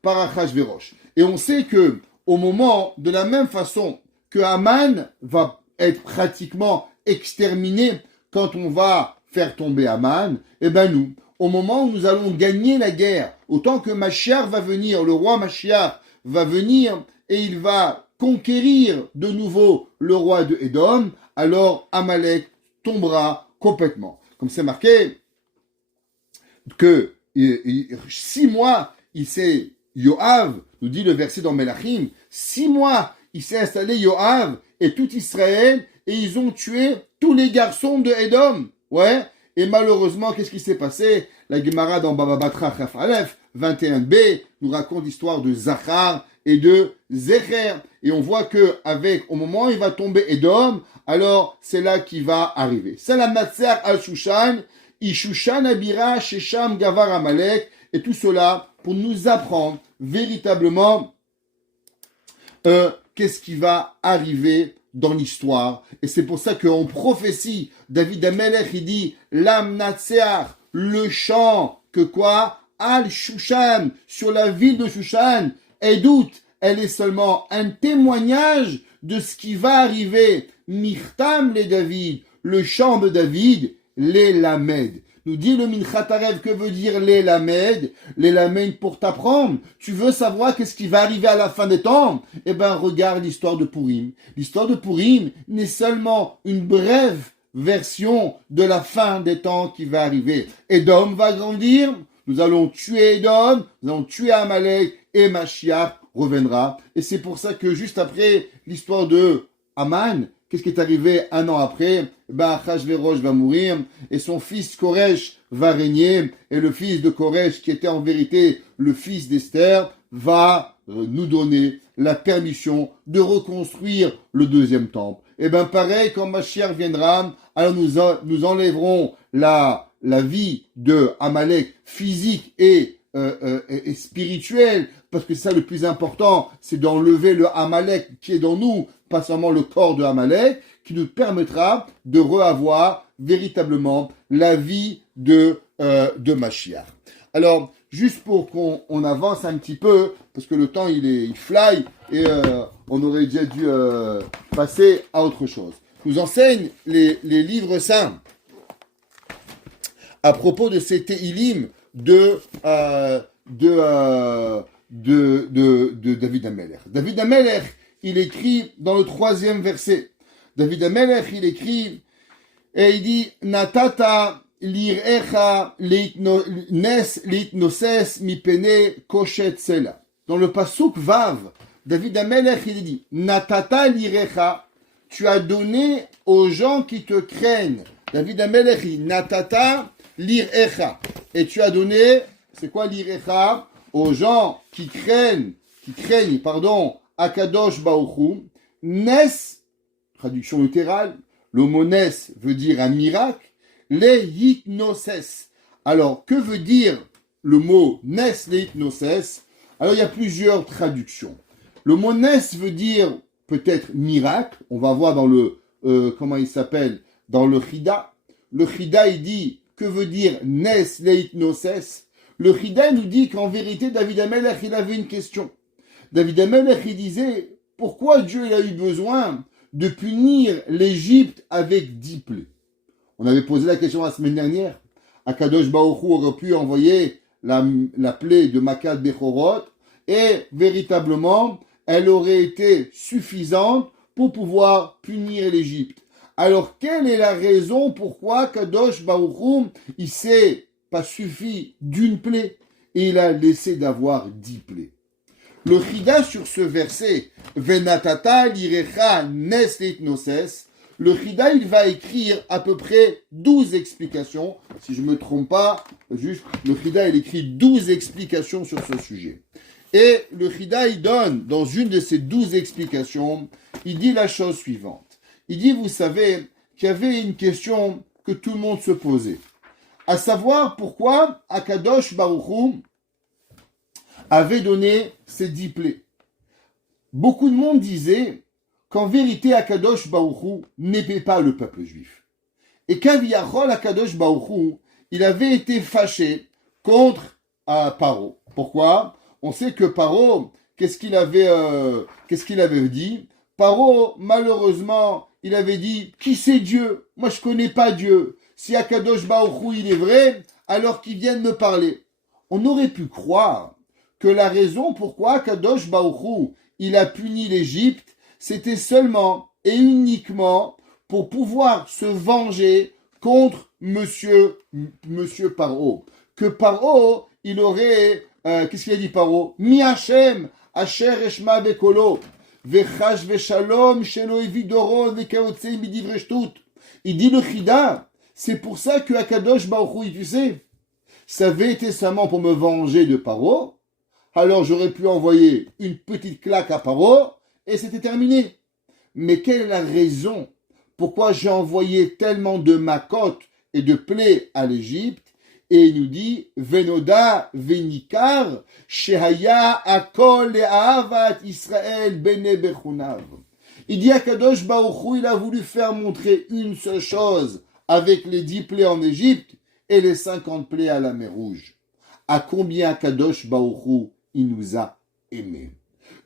Achashverosh. Et on sait que au moment, de la même façon que Haman va être pratiquement exterminé quand on va faire tomber Haman, eh ben nous, au moment où nous allons gagner la guerre, autant que Mashiach va venir, le roi Mashiach va venir et il va conquérir de nouveau le roi de Édom, alors Amalek tombera complètement. Comme c'est marqué que 6 mois, il s'est Yoav, nous dit le verset dans Melachim, 6 mois, il s'est installé Yoav et tout Israël, et ils ont tué tous les garçons de Édom. Ouais. Et malheureusement, qu'est-ce qui s'est passé? La Gemara dans Baba Batra Chaf Aleph 21b nous raconte l'histoire de Zachar et de Zecher. Et on voit que au moment où il va tomber Édom, alors c'est là qu'il va arriver. Salam Natser al Shushan, Ishushan Abira Shesham Gavar Amalek, et tout cela pour nous apprendre véritablement qu'est-ce qui va arriver dans l'histoire. Et c'est pour ça qu'en prophétie, David Amelech, il dit, Lamnatseach, le chant, que quoi? Al Shushan, sur la ville de Shushan, et doute, elle est seulement un témoignage de ce qui va arriver. Mirtam les David, le chant de David, les Lamed. Nous dit le Minchat Arev, que veut dire les Lamed? Les Lamed pour t'apprendre. Tu veux savoir qu'est-ce qui va arriver à la fin des temps? Eh ben, regarde l'histoire de Purim. L'histoire de Purim n'est seulement une brève version de la fin des temps qui va arriver. Édom va grandir. Nous allons tuer Édom. Nous allons tuer Amalek. Et Mashiach reviendra. Et c'est pour ça que juste après l'histoire de Haman, qu'est-ce qui est arrivé un an après? Achashverosh va mourir et son fils Koresh va régner. Et le fils de Koresh, qui était en vérité le fils d'Esther, va nous donner la permission de reconstruire le deuxième temple. Et bien pareil, quand Mashiach viendra, alors nous enlèverons la vie de Amalek physique et spirituelle, parce que ça le plus important, c'est d'enlever le Amalek qui est dans nous, pas seulement le corps de Amalek, qui nous permettra de reavoir véritablement la vie de Mashiach. Alors, juste pour qu'on avance un petit peu, parce que le temps il fly, et on aurait déjà dû passer à autre chose. Nous enseignent les livres saints à propos de ces Tehillim de David Amelech. David Amelech, il écrit dans le 3e verset. David Amelech, il écrit, et il dit, Natata lirecha nes litnoses mipene koshet sela. dans le pasuk Vav, David Amelech, il dit, Natata lirecha, tu as donné aux gens qui te craignent. David Amelech, il dit, Natata lirecha. Et tu as donné, c'est quoi lirecha? Aux gens qui craignent, Akadosh Baruch Hu, Nes, traduction littérale, le mot Nes veut dire un miracle, les hypnoses. Alors, que veut dire le mot Nes, les hypnoses? Alors, il y a plusieurs traductions. Le mot Nes veut dire peut-être miracle. On va voir dans le, comment il s'appelle, dans le Chida. Le Chida, il dit, que veut dire Nes, les hypnoses? Le Chida nous dit qu'en vérité, David Amelech, il avait une question. David Amelech, il disait, pourquoi Dieu il a eu besoin de punir l'Égypte avec 10 plaies? On avait posé la question la semaine dernière. Akadosh Baruch Hu aurait pu envoyer la plaie de Makat Bechorot et véritablement, elle aurait été suffisante pour pouvoir punir l'Égypte. Alors, quelle est la raison pourquoi Kadosh Baruch Hu, il s'est pas suffi d'une plaie et il a laissé d'avoir 10 plaies? Le Chida sur ce verset, Venatata lirecha nes leitnoses, le Chida il va écrire à peu près 12 explications. Si je ne me trompe pas, juste le Chida il écrit 12 explications sur ce sujet. Et le Chida il donne, dans une de ces 12 explications, il dit la chose suivante. Il dit, vous savez, qu'il y avait une question que tout le monde se posait. À savoir pourquoi Akadosh Baruch Hu avait donné ces 10 plaies. Beaucoup de monde disait qu'en vérité Akadosh Baruch Hu n'aimait pas le peuple juif. Et qu'Aviachol Akadosh Baruch Hu, il avait été fâché contre Paro. Pourquoi? On sait que Paro, qu'est-ce qu'il avait dit? Paro, malheureusement, il avait dit, qui c'est Dieu? Moi je connais pas Dieu. Si Akadosh Baruch Hu il est vrai, alors qu'il vienne me parler. On aurait pu croire que la raison pourquoi Kadosh Baruch Hu, il a puni l'Égypte, c'était seulement et uniquement pour pouvoir se venger contre Monsieur Paro. Que Paro, il aurait, qu'est-ce qu'il a dit Paro? Mi Hashem, Asher Eshma Bekolo, Vechash Veshalom, Shelo Evidoro, Vekaotsei Midivre Shtut. Il dit le Chida, c'est pour ça que Akadosh Baruch Hu, tu sais, ça avait été seulement pour me venger de Paro. Alors j'aurais pu envoyer une petite claque à Paro et c'était terminé. Mais quelle est la raison pourquoi j'ai envoyé tellement de makot et de plaies à l'Égypte? Et il nous dit, Venoda venikar shehaya akol le'ahavat Israël bene bechunav. Il dit à Kadosh Baruch Hu, il a voulu faire montrer une seule chose avec les 10 plaies en Égypte et les 50 plaies à la mer Rouge. À combien Kadosh Baruch Hu il nous a aimés.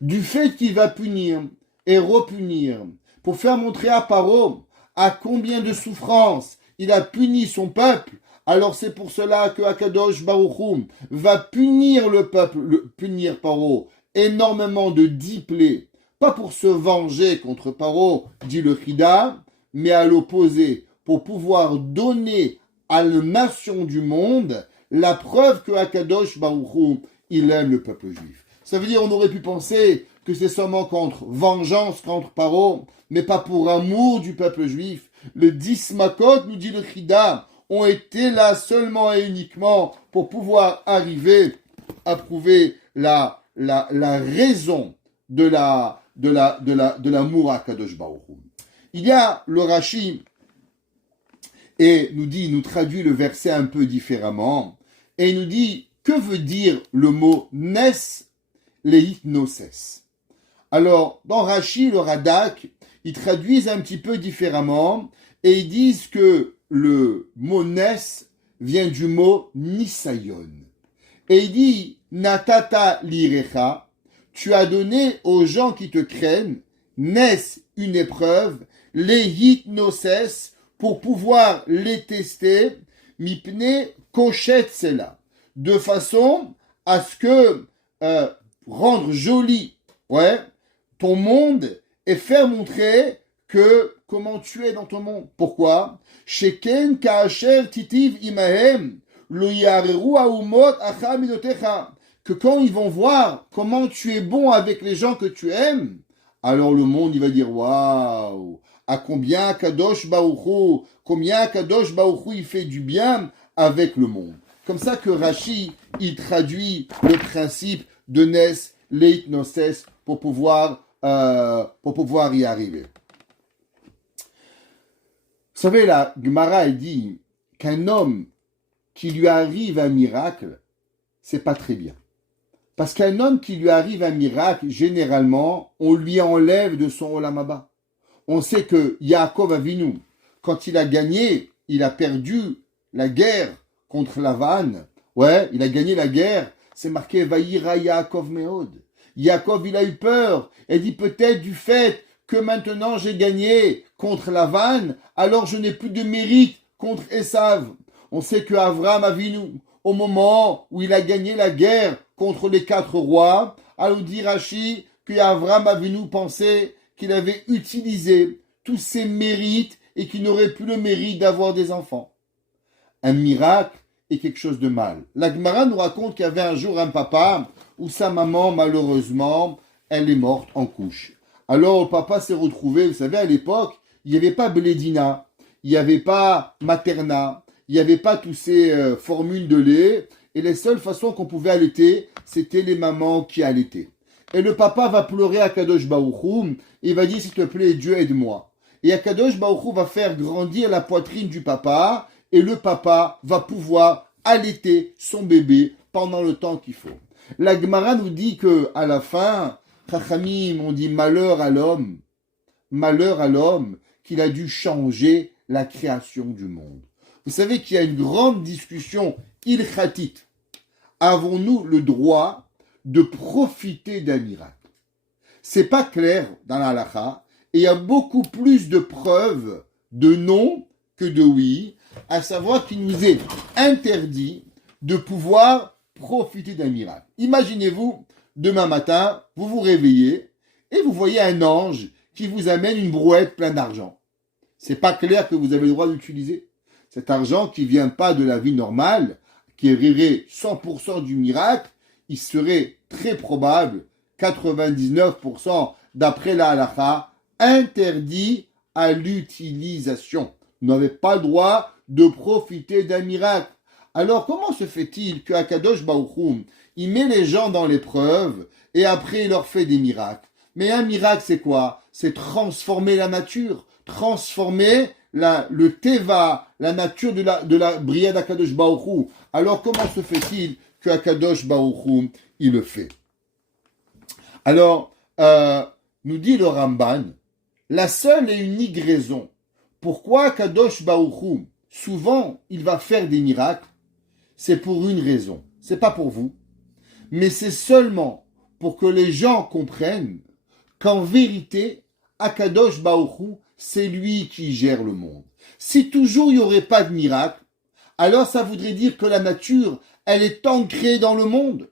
Du fait qu'il va punir et repunir, pour faire montrer à Paro à combien de souffrances il a puni son peuple, alors c'est pour cela que Akadosh Baruch Hu va punir le peuple, punir Paro, énormément de 10 plaies, pas pour se venger contre Paro, dit le Chida, mais à l'opposé, pour pouvoir donner à la nation du monde la preuve que Akadosh Baruch Hu il aime le peuple juif. Ça veut dire on aurait pu penser que c'est seulement contre vengeance contre Paro, mais pas pour amour du peuple juif. Le 10 makot, nous dit le Chida, ont été là seulement et uniquement pour pouvoir arriver à prouver la raison de l'amour à Kadosh Baruch Hu. Il y a le Rashi et nous traduit le verset un peu différemment et il nous dit que veut dire le mot nes leitnoses? Alors, dans Rashi, le Radak, ils traduisent un petit peu différemment et ils disent que le mot nes vient du mot nisayon. Et il dit, natata lirecha, tu as donné aux gens qui te craignent, nes, une épreuve, leitnoses, pour pouvoir les tester, mipne koshet sela. De façon à ce que rendre joli ton monde et faire montrer que comment tu es dans ton monde. Pourquoi? Sheken ka'asher titiv imahem lo yareru haumot acha midotecha. que quand ils vont voir comment tu es bon avec les gens que tu aimes, alors le monde, il va dire, waouh, à combien Kadosh Baruch Hu, il fait du bien avec le monde. Comme ça que Rashi, il traduit le principe de Nes Leit Noses pour pouvoir y arriver. Vous savez, la Gemara, elle dit qu'un homme qui lui arrive un miracle, c'est pas très bien. Parce qu'un homme qui lui arrive un miracle, généralement, on lui enlève de son Olam Haba. On sait que Yaakov Avinu, quand il a gagné, il a perdu la guerre contre Lavan. Ouais, il a gagné la guerre. C'est marqué Vaïra Yaakov Meod. Yaakov, il a eu peur. Il dit peut-être du fait que maintenant j'ai gagné contre Lavan, alors je n'ai plus de mérite contre Esav. On sait que Avraham Avinu, au moment où il a gagné la guerre contre les 4 rois, alors dit Rashi que Avraham Avinu pensait qu'il avait utilisé tous ses mérites et qu'il n'aurait plus le mérite d'avoir des enfants. Un miracle est quelque chose de mal. La Gemara nous raconte qu'il y avait un jour un papa où sa maman, malheureusement, elle est morte en couche. Alors le papa s'est retrouvé, vous savez, à l'époque, il n'y avait pas Blédina, il n'y avait pas Materna, il n'y avait pas tous ces formules de lait, et les seules façons qu'on pouvait allaiter, c'était les mamans qui allaitaient. Et le papa va pleurer à Kadosh Baruch Hu, et va dire, s'il te plaît, Dieu aide-moi. Et Kadosh Baruch Hu va faire grandir la poitrine du papa, et le papa va pouvoir allaiter son bébé pendant le temps qu'il faut. La Gemara nous dit que à la fin, Chachamim, on dit malheur à l'homme qu'il a dû changer la création du monde. Vous savez qu'il y a une grande discussion ilkhatite. Avons-nous le droit de profiter d'un miracle? C'est pas clair dans la halakha, et il y a beaucoup plus de preuves de non que de oui, à savoir qu'il nous est interdit de pouvoir profiter d'un miracle. Imaginez-vous, demain matin, vous vous réveillez et vous voyez un ange qui vous amène une brouette pleine d'argent. C'est pas clair que vous avez le droit d'utiliser. Cet argent qui vient pas de la vie normale, qui rirait 100% du miracle, il serait très probable, 99% d'après la halakha, interdit à l'utilisation. Vous n'avez pas le droit de profiter d'un miracle. Alors comment se fait-il que Akadosh Baruch Hu, il met les gens dans l'épreuve et après il leur fait des miracles? Mais un miracle c'est quoi? C'est transformer la nature, transformer le teva, la nature de la bria d'Akadosh Baruch Hu. Alors comment se fait-il que Akadosh Baruch Hu, il le fait? Alors, nous dit le Ramban, la seule et unique raison pourquoi Kadosh Baruch Hu, souvent, il va faire des miracles, c'est pour une raison. C'est pas pour vous, mais c'est seulement pour que les gens comprennent qu'en vérité, Akadosh Baruch Hu, c'est lui qui gère le monde. Si toujours il n'y aurait pas de miracle, alors ça voudrait dire que la nature, elle est ancrée dans le monde.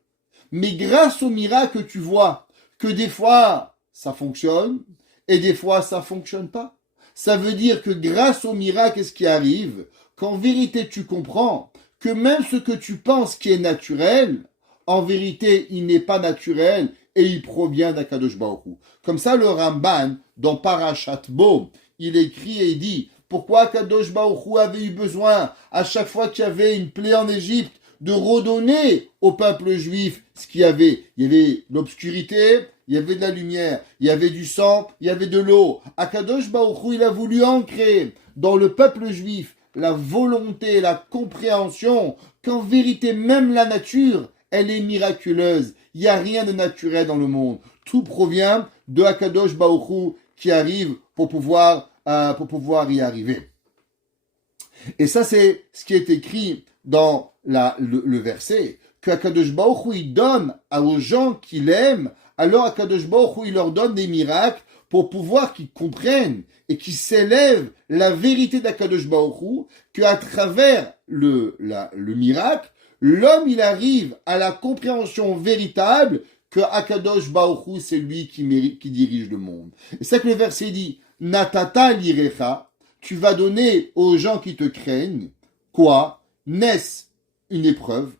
Mais grâce au miracle, tu vois que des fois, ça fonctionne, et des fois, ça fonctionne pas. Ça veut dire que grâce au miracle, qu'est-ce qui arrive? Qu'en vérité, tu comprends que même ce que tu penses qui est naturel, en vérité, il n'est pas naturel et il provient d'Akadosh Baruch Hu. Comme ça, le Ramban, dans Parashat Bo, il écrit et il dit pourquoi Akadosh Baruch Hu avait eu besoin, à chaque fois qu'il y avait une plaie en Égypte, de redonner au peuple juif ce qu'il y avait. Il y avait l'obscurité, il y avait de la lumière, il y avait du sang, il y avait de l'eau. Akadosh Baruch Hu, il a voulu ancrer dans le peuple juif la volonté, la compréhension qu'en vérité, même la nature, elle est miraculeuse. Il n'y a rien de naturel dans le monde. Tout provient de Akadosh Baruch Hu qui arrive pour pouvoir y arriver. Et ça, c'est ce qui est écrit dans le verset, que Akadosh Baruch Hu, il donne aux gens qu'il aime, alors Akadosh Baruch Hu, il leur donne des miracles pour pouvoir qu'ils comprennent et qu'ils s'élèvent la vérité d'Akadosh Baruch Hu, qu'à travers le miracle, l'homme, il arrive à la compréhension véritable que Akadosh Baruch Hu, c'est lui qui dirige le monde. Et c'est ça que le verset dit, Natata lirecha, tu vas donner aux gens qui te craignent, quoi? Nes, une épreuve,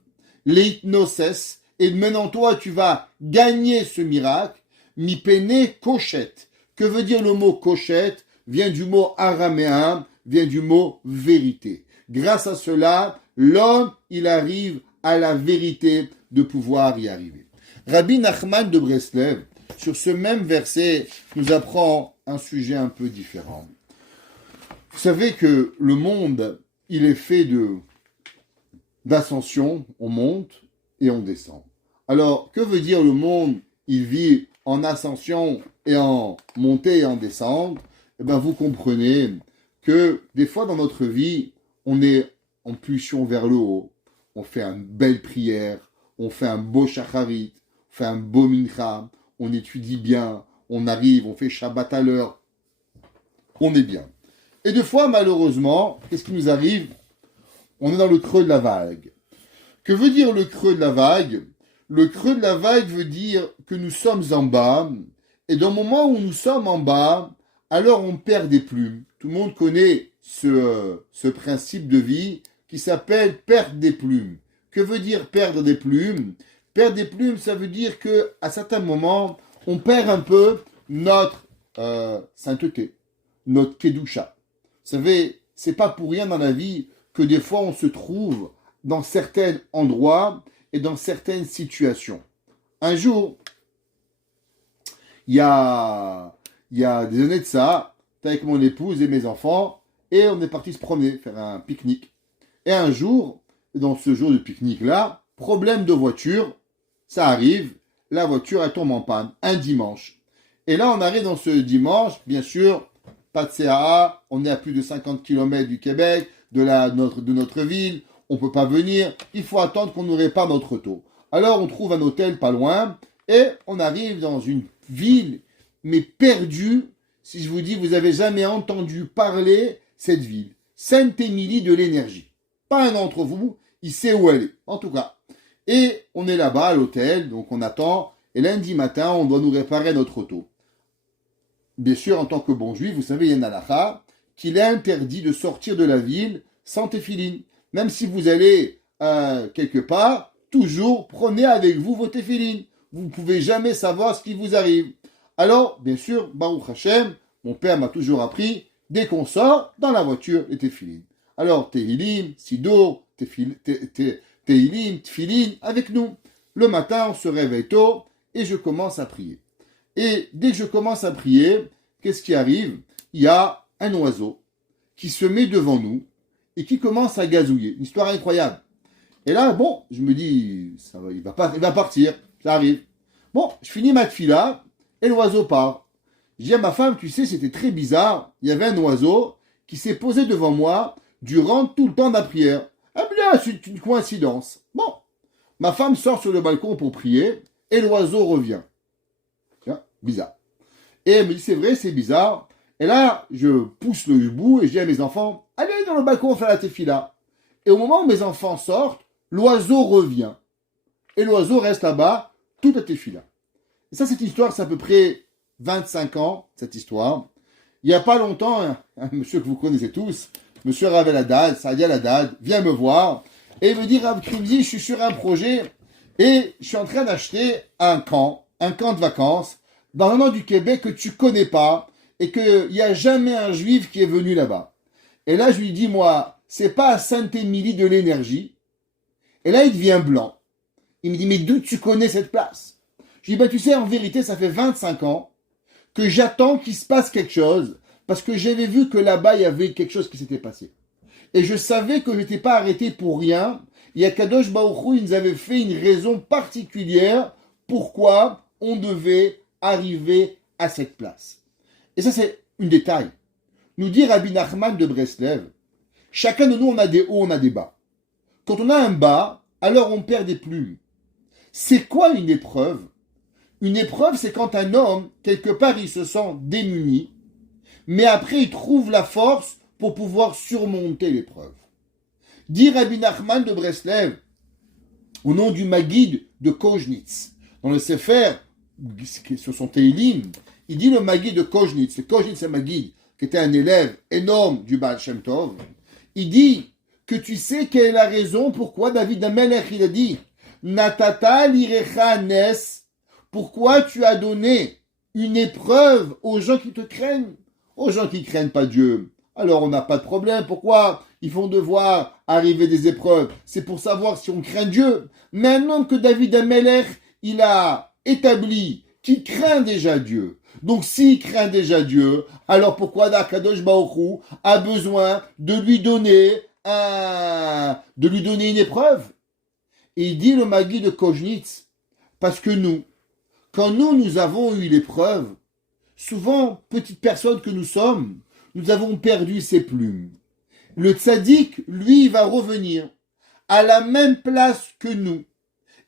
leitnoses, et maintenant toi tu vas gagner ce miracle, mi pene koshet. Que veut dire le mot koshet? Vient du mot araméen, vient du mot vérité. Grâce à cela, l'homme, il arrive à la vérité de pouvoir y arriver. Rabbi Nachman de Breslev, sur ce même verset, nous apprend un sujet un peu différent. Vous savez que le monde, il est fait d'ascension, on monte et on descend. Alors, que veut dire le monde? Il vit en ascension et en montée et en descente. Eh bien, vous comprenez que des fois dans notre vie, on est en pulsion vers le haut. On fait une belle prière, on fait un beau shacharit, on fait un beau mincha, on étudie bien, on arrive, on fait Shabbat à l'heure, on est bien. Et des fois, malheureusement, qu'est-ce qui nous arrive? On est dans le creux de la vague. Que veut dire le creux de la vague? Le creux de la vague veut dire que nous sommes en bas, et dans le moment où nous sommes en bas, alors on perd des plumes. Tout le monde connaît ce principe de vie qui s'appelle perdre des plumes. Que veut dire perdre des plumes? Perdre des plumes, ça veut dire que à certains moments, on perd un peu notre sainteté, notre kedusha. Vous savez, c'est pas pour rien dans la vie que des fois on se trouve dans certains endroits et dans certaines situations. Un jour, il y a des années de ça, j'étais avec mon épouse et mes enfants, et on est parti se promener, faire un pique-nique. Et un jour, dans ce jour de pique-nique-là, problème de voiture, ça arrive, la voiture elle tombe en panne, un dimanche. Et là, on arrive dans ce dimanche, bien sûr, pas de CAA, on est à plus de 50 km du Québec, de notre ville, on ne peut pas venir, il faut attendre qu'on nous répare notre auto. Alors, on trouve un hôtel pas loin, et on arrive dans une ville, mais perdue, si je vous dis, vous n'avez jamais entendu parler cette ville. Sainte-Émilie de l'Énergie. Pas un d'entre vous, il sait où elle est, en tout cas. Et on est là-bas à l'hôtel, donc on attend, et lundi matin, on doit nous réparer notre auto. Bien sûr, en tant que bon juif, vous savez, il y a une halakha qu'il est interdit de sortir de la ville sans téphilin. Même si vous allez quelque part, toujours prenez avec vous vos téphilin. Vous ne pouvez jamais savoir ce qui vous arrive. Alors, bien sûr, Baruch Hashem, mon père m'a toujours appris, dès qu'on sort, dans la voiture, les téphilin. Alors, Tehilim, Sidour, Tehilim, Tfilin, avec nous. Le matin, on se réveille tôt et je commence à prier. Et dès que je commence à prier, qu'est-ce qui arrive? Il y a un oiseau qui se met devant nous et qui commence à gazouiller. Une histoire incroyable. Et là, bon, je me dis, ça va, il va partir, ça arrive. Bon, je finis ma tfila et l'oiseau part. Je dis à ma femme, tu sais, c'était très bizarre. Il y avait un oiseau qui s'est posé devant moi durant tout le temps de la prière. Ah bien, c'est une coïncidence. Bon, ma femme sort sur le balcon pour prier et l'oiseau revient. Tiens, bizarre. Et elle me dit, c'est vrai, c'est bizarre. Et là, je pousse le hibou et je dis à mes enfants, allez dans le balcon faire la tefila. Et au moment où mes enfants sortent, l'oiseau revient. Et l'oiseau reste là-bas toute la tefila. Et ça, cette histoire, c'est à peu près 25 ans, cette histoire. Il n'y a pas longtemps, un monsieur que vous connaissez tous, monsieur Ravel Haddad, Sadia Haddad, vient me voir et il me dit, Rav Krimzi, je suis sur un projet et je suis en train d'acheter un camp de vacances dans un endroit du Québec que tu connais pas et qu'il n'y a jamais un juif qui est venu là-bas. Et là, je lui dis, moi, c'est pas à Sainte-Émilie de l'Énergie. Et là, il devient blanc. Il me dit, mais d'où tu connais cette place? Je lui dis, tu sais, en vérité, ça fait 25 ans que j'attends qu'il se passe quelque chose parce que j'avais vu que là-bas, il y avait quelque chose qui s'était passé. Et je savais que je n'étais pas arrêté pour rien. Et Akadosh Baruch Hu, il nous avait fait une raison particulière pourquoi on devait arriver à cette place. Et ça, c'est un détail. Nous dit Rabbi Nachman de Breslev, chacun de nous, on a des hauts, on a des bas. Quand on a un bas, alors on perd des plumes. C'est quoi une épreuve? Une épreuve, c'est quand un homme, quelque part, il se sent démuni, mais après, il trouve la force pour pouvoir surmonter l'épreuve. Dit Rabbi Nachman de Breslev, au nom du Maguid de Koznitz, dans le Sefer, sur son Teilim, il dit le Maguid de Koznitz, le Koznitz et Maguid, qui était un élève énorme du Baal Shem Tov, il dit que tu sais quelle est la raison pourquoi David Amelech, il a dit, Natata lirecha nes. Pourquoi tu as donné une épreuve aux gens qui te craignent? Aux gens qui craignent pas Dieu. Alors on n'a pas de problème. Pourquoi ils vont devoir arriver des épreuves? C'est pour savoir si on craint Dieu. Maintenant que David Amelech, il a établi qu'il craint déjà Dieu. Donc s'il craint déjà Dieu, alors pourquoi Akadosh Baruch Hu a besoin de lui donner une épreuve? Et il dit le Magui de Koznitz, parce que quand nous avons eu l'épreuve, souvent, petite personne que nous sommes, nous avons perdu ses plumes. Le tzaddik, lui, il va revenir à la même place que nous.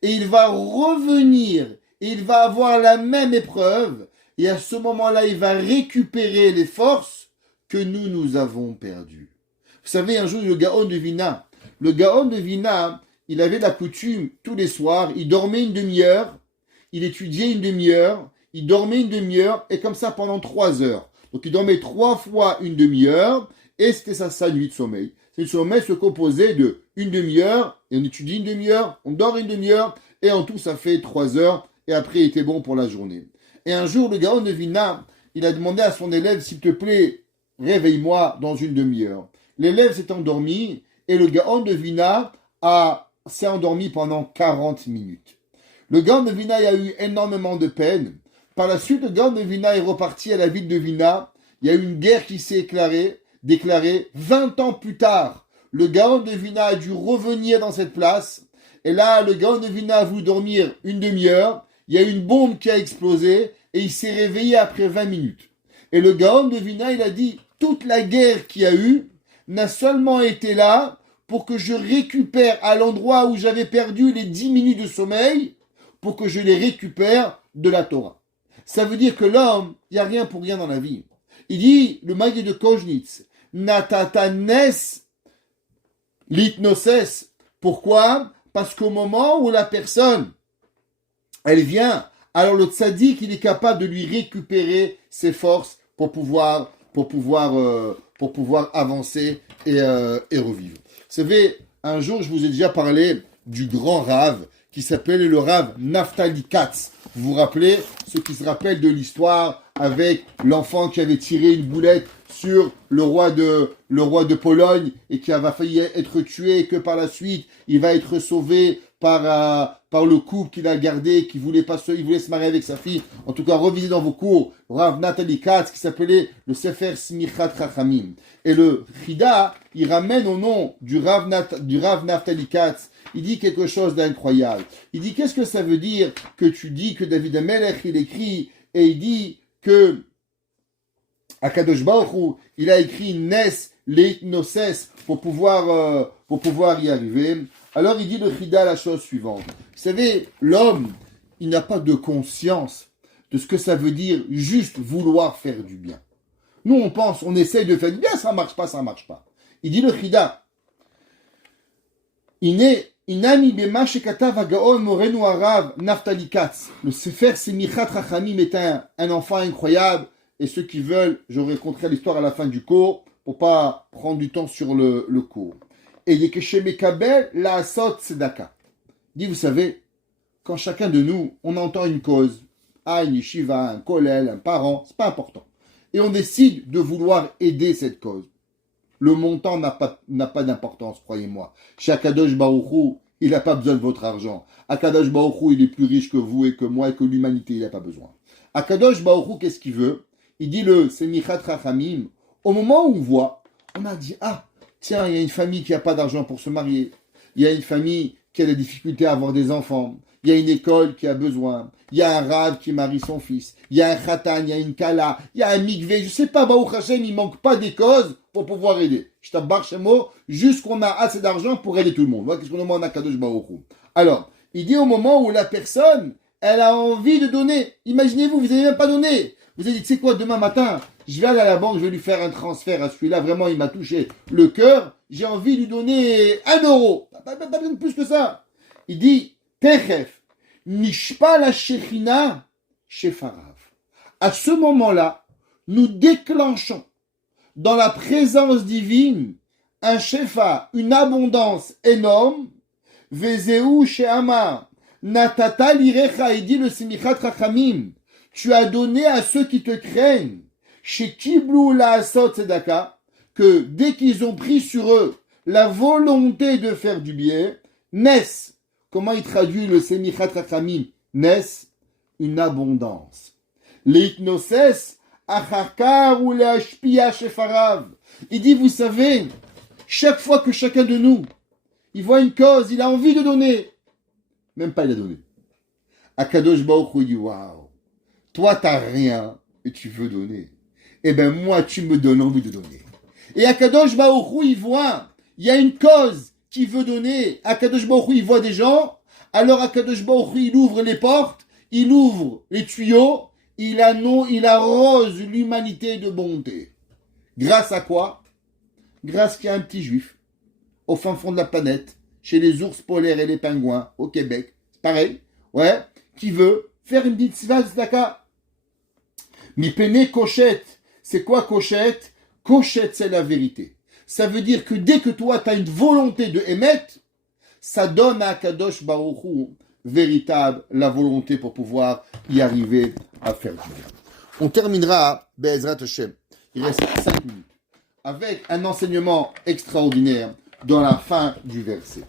Et il va revenir, et il va avoir la même épreuve, et à ce moment-là, il va récupérer les forces que nous avons perdues. Vous savez, un jour, le Gaon de Vilna, il avait la coutume, tous les soirs, il dormait une demi-heure, il étudiait une demi-heure, il dormait une demi-heure, et comme ça pendant 3 heures. Donc il dormait 3 fois une demi-heure, et c'était sa nuit de sommeil. Cette nuit de sommeil se composait de une demi-heure, et on étudie une demi-heure, on dort une demi-heure, et en tout ça fait 3 heures, et après il était bon pour la journée. Et un jour, le Gaon de Vilna, il a demandé à son élève, s'il te plaît, réveille-moi dans une demi-heure. L'élève s'est endormi, et le Gaon de Vilna s'est endormi pendant 40 minutes. Le Gaon de Vilna a eu énormément de peine. Par la suite, le Gaon de Vilna est reparti à la ville de Vilna. Il y a eu une guerre qui s'est déclarée 20 ans plus tard. Le Gaon de Vilna a dû revenir dans cette place. Et là, le Gaon de Vilna a voulu dormir une demi-heure. Il y a eu une bombe qui a explosé et il s'est réveillé après 20 minutes. Et le Gaon de Vilna, il a dit, toute la guerre qu'il y a eu n'a seulement été là pour que je récupère à l'endroit où j'avais perdu les 10 minutes de sommeil, pour que je les récupère de la Torah. Ça veut dire que l'homme, il n'y a rien pour rien dans la vie. Il dit, le Magui de Koznitz, Natatanes litnoses. Pourquoi? Parce qu'au moment où la personne, elle vient, alors le tzaddik, il est capable de lui récupérer ses forces pour pouvoir avancer et revivre. Vous savez, un jour, je vous ai déjà parlé du grand Rav qui s'appelle le Rav Naftali Katz. Vous vous rappelez, ceux qui se rappellent de l'histoire avec l'enfant qui avait tiré une boulette sur le roi de Pologne et qui avait failli être tué et que par la suite, il va être sauvé par le couple qu'il a gardé, il voulait se marier avec sa fille. En tout cas, revisez dans vos cours, Rav Naftali Katz, qui s'appelait le Sefer Smichat Chachamim. Et le Chida, il ramène au nom du Rav Naftali Katz, il dit quelque chose d'incroyable. Il dit, qu'est-ce que ça veut dire que tu dis que David Amelech, il écrit, et il dit que Akadosh Baruch Hu, il a écrit Nes Leitnoses pour pouvoir y arriver. Alors il dit le Chida la chose suivante. Vous savez, l'homme, il n'a pas de conscience de ce que ça veut dire juste vouloir faire du bien. Nous, on essaye de faire du bien, ça marche pas. Il dit le Chida, Inami bema shekatav hagaon morenu harav Naftali Katz. Le Sefer Semichat Chachamim est un enfant incroyable. Et ceux qui veulent, je raconterai l'histoire à la fin du cours pour pas prendre du temps sur le cours. Et Yekeshe Mekabel la asot tzedaka. Dit, vous savez, quand chacun de nous, on entend une cause, une yeshiva, un kollel, un parent, c'est pas important. Et on décide de vouloir aider cette cause. Le montant n'a pas d'importance, croyez-moi. Chez Akadosh Baruch Hu, il n'a pas besoin de votre argent. Akadosh Baruch Hu, il est plus riche que vous et que moi et que l'humanité, il n'a pas besoin. Akadosh Baruch Hu, qu'est-ce qu'il veut? Il dit le Semichat Rachamim. Au moment où on a dit, tiens, il y a une famille qui n'a pas d'argent pour se marier. Il y a une famille qui a des difficultés à avoir des enfants. Il y a une école qui a besoin. Il y a un Rav qui marie son fils. Il y a un Khatan, il y a une Kala. Il y a un Mikvé. Je sais pas, Baruch Hashem, il manque pas des causes pour pouvoir aider. Je tabarre chez moi, juste qu'on a assez d'argent pour aider tout le monde. Voilà qu'est-ce qu'on demande à Kadosh Baruch Hu. Alors, il dit au moment où la personne, elle a envie de donner. Imaginez-vous, vous n'avez même pas donné. Vous avez dit, tu sais quoi, demain matin, je vais aller à la banque, je vais lui faire un transfert à celui-là. Vraiment, il m'a touché le cœur. J'ai envie de lui donner 1 euro. Pas besoin de plus que ça. Il dit, Techef, Nishpa la Shechina, Shefarav. À ce moment-là, nous déclenchons dans la présence divine un shefa, une abondance énorme, Vezeu she'amar. Natata lirecha, il dit le simichat rachamim. Tu as donné à ceux qui te craignent. Chez Kiblu la asot tzedaka, que dès qu'ils ont pris sur eux la volonté de faire du bien, naissent. Comment il traduit le simichat rachamim? Naissent une abondance. Leitnoses achakar ou leashpia shefarav. Il dit, vous savez, chaque fois que chacun de nous, il voit une cause, il a envie de donner. Même pas il a donné. Akadosh Baruch Hu dit, waouh, toi t'as rien et tu veux donner. Eh ben moi tu me donnes envie de donner. Et Akadosh Baruch Hu, il voit, il y a une cause qui veut donner. Akadosh Baruch Hu, il voit des gens. Alors Akadosh Baruch Hu, il ouvre les portes, il ouvre les tuyaux, il arrose l'humanité de bonté. Grâce à quoi? Grâce qu'il y a un petit juif au fin fond de la planète, chez les ours polaires et les pingouins au Québec, c'est pareil, ouais, qui veut faire une petite tzedaka. Mi pene cochette. C'est quoi cochette? Cochette, c'est la vérité. Ça veut dire que dès que toi, tu as une volonté de émettre, ça donne à Kadosh Baruch Hu véritable la volonté pour pouvoir y arriver à faire du bien. On terminera, Be'ezrat Hashem, il reste 5 minutes, avec un enseignement extraordinaire dans la fin du verset.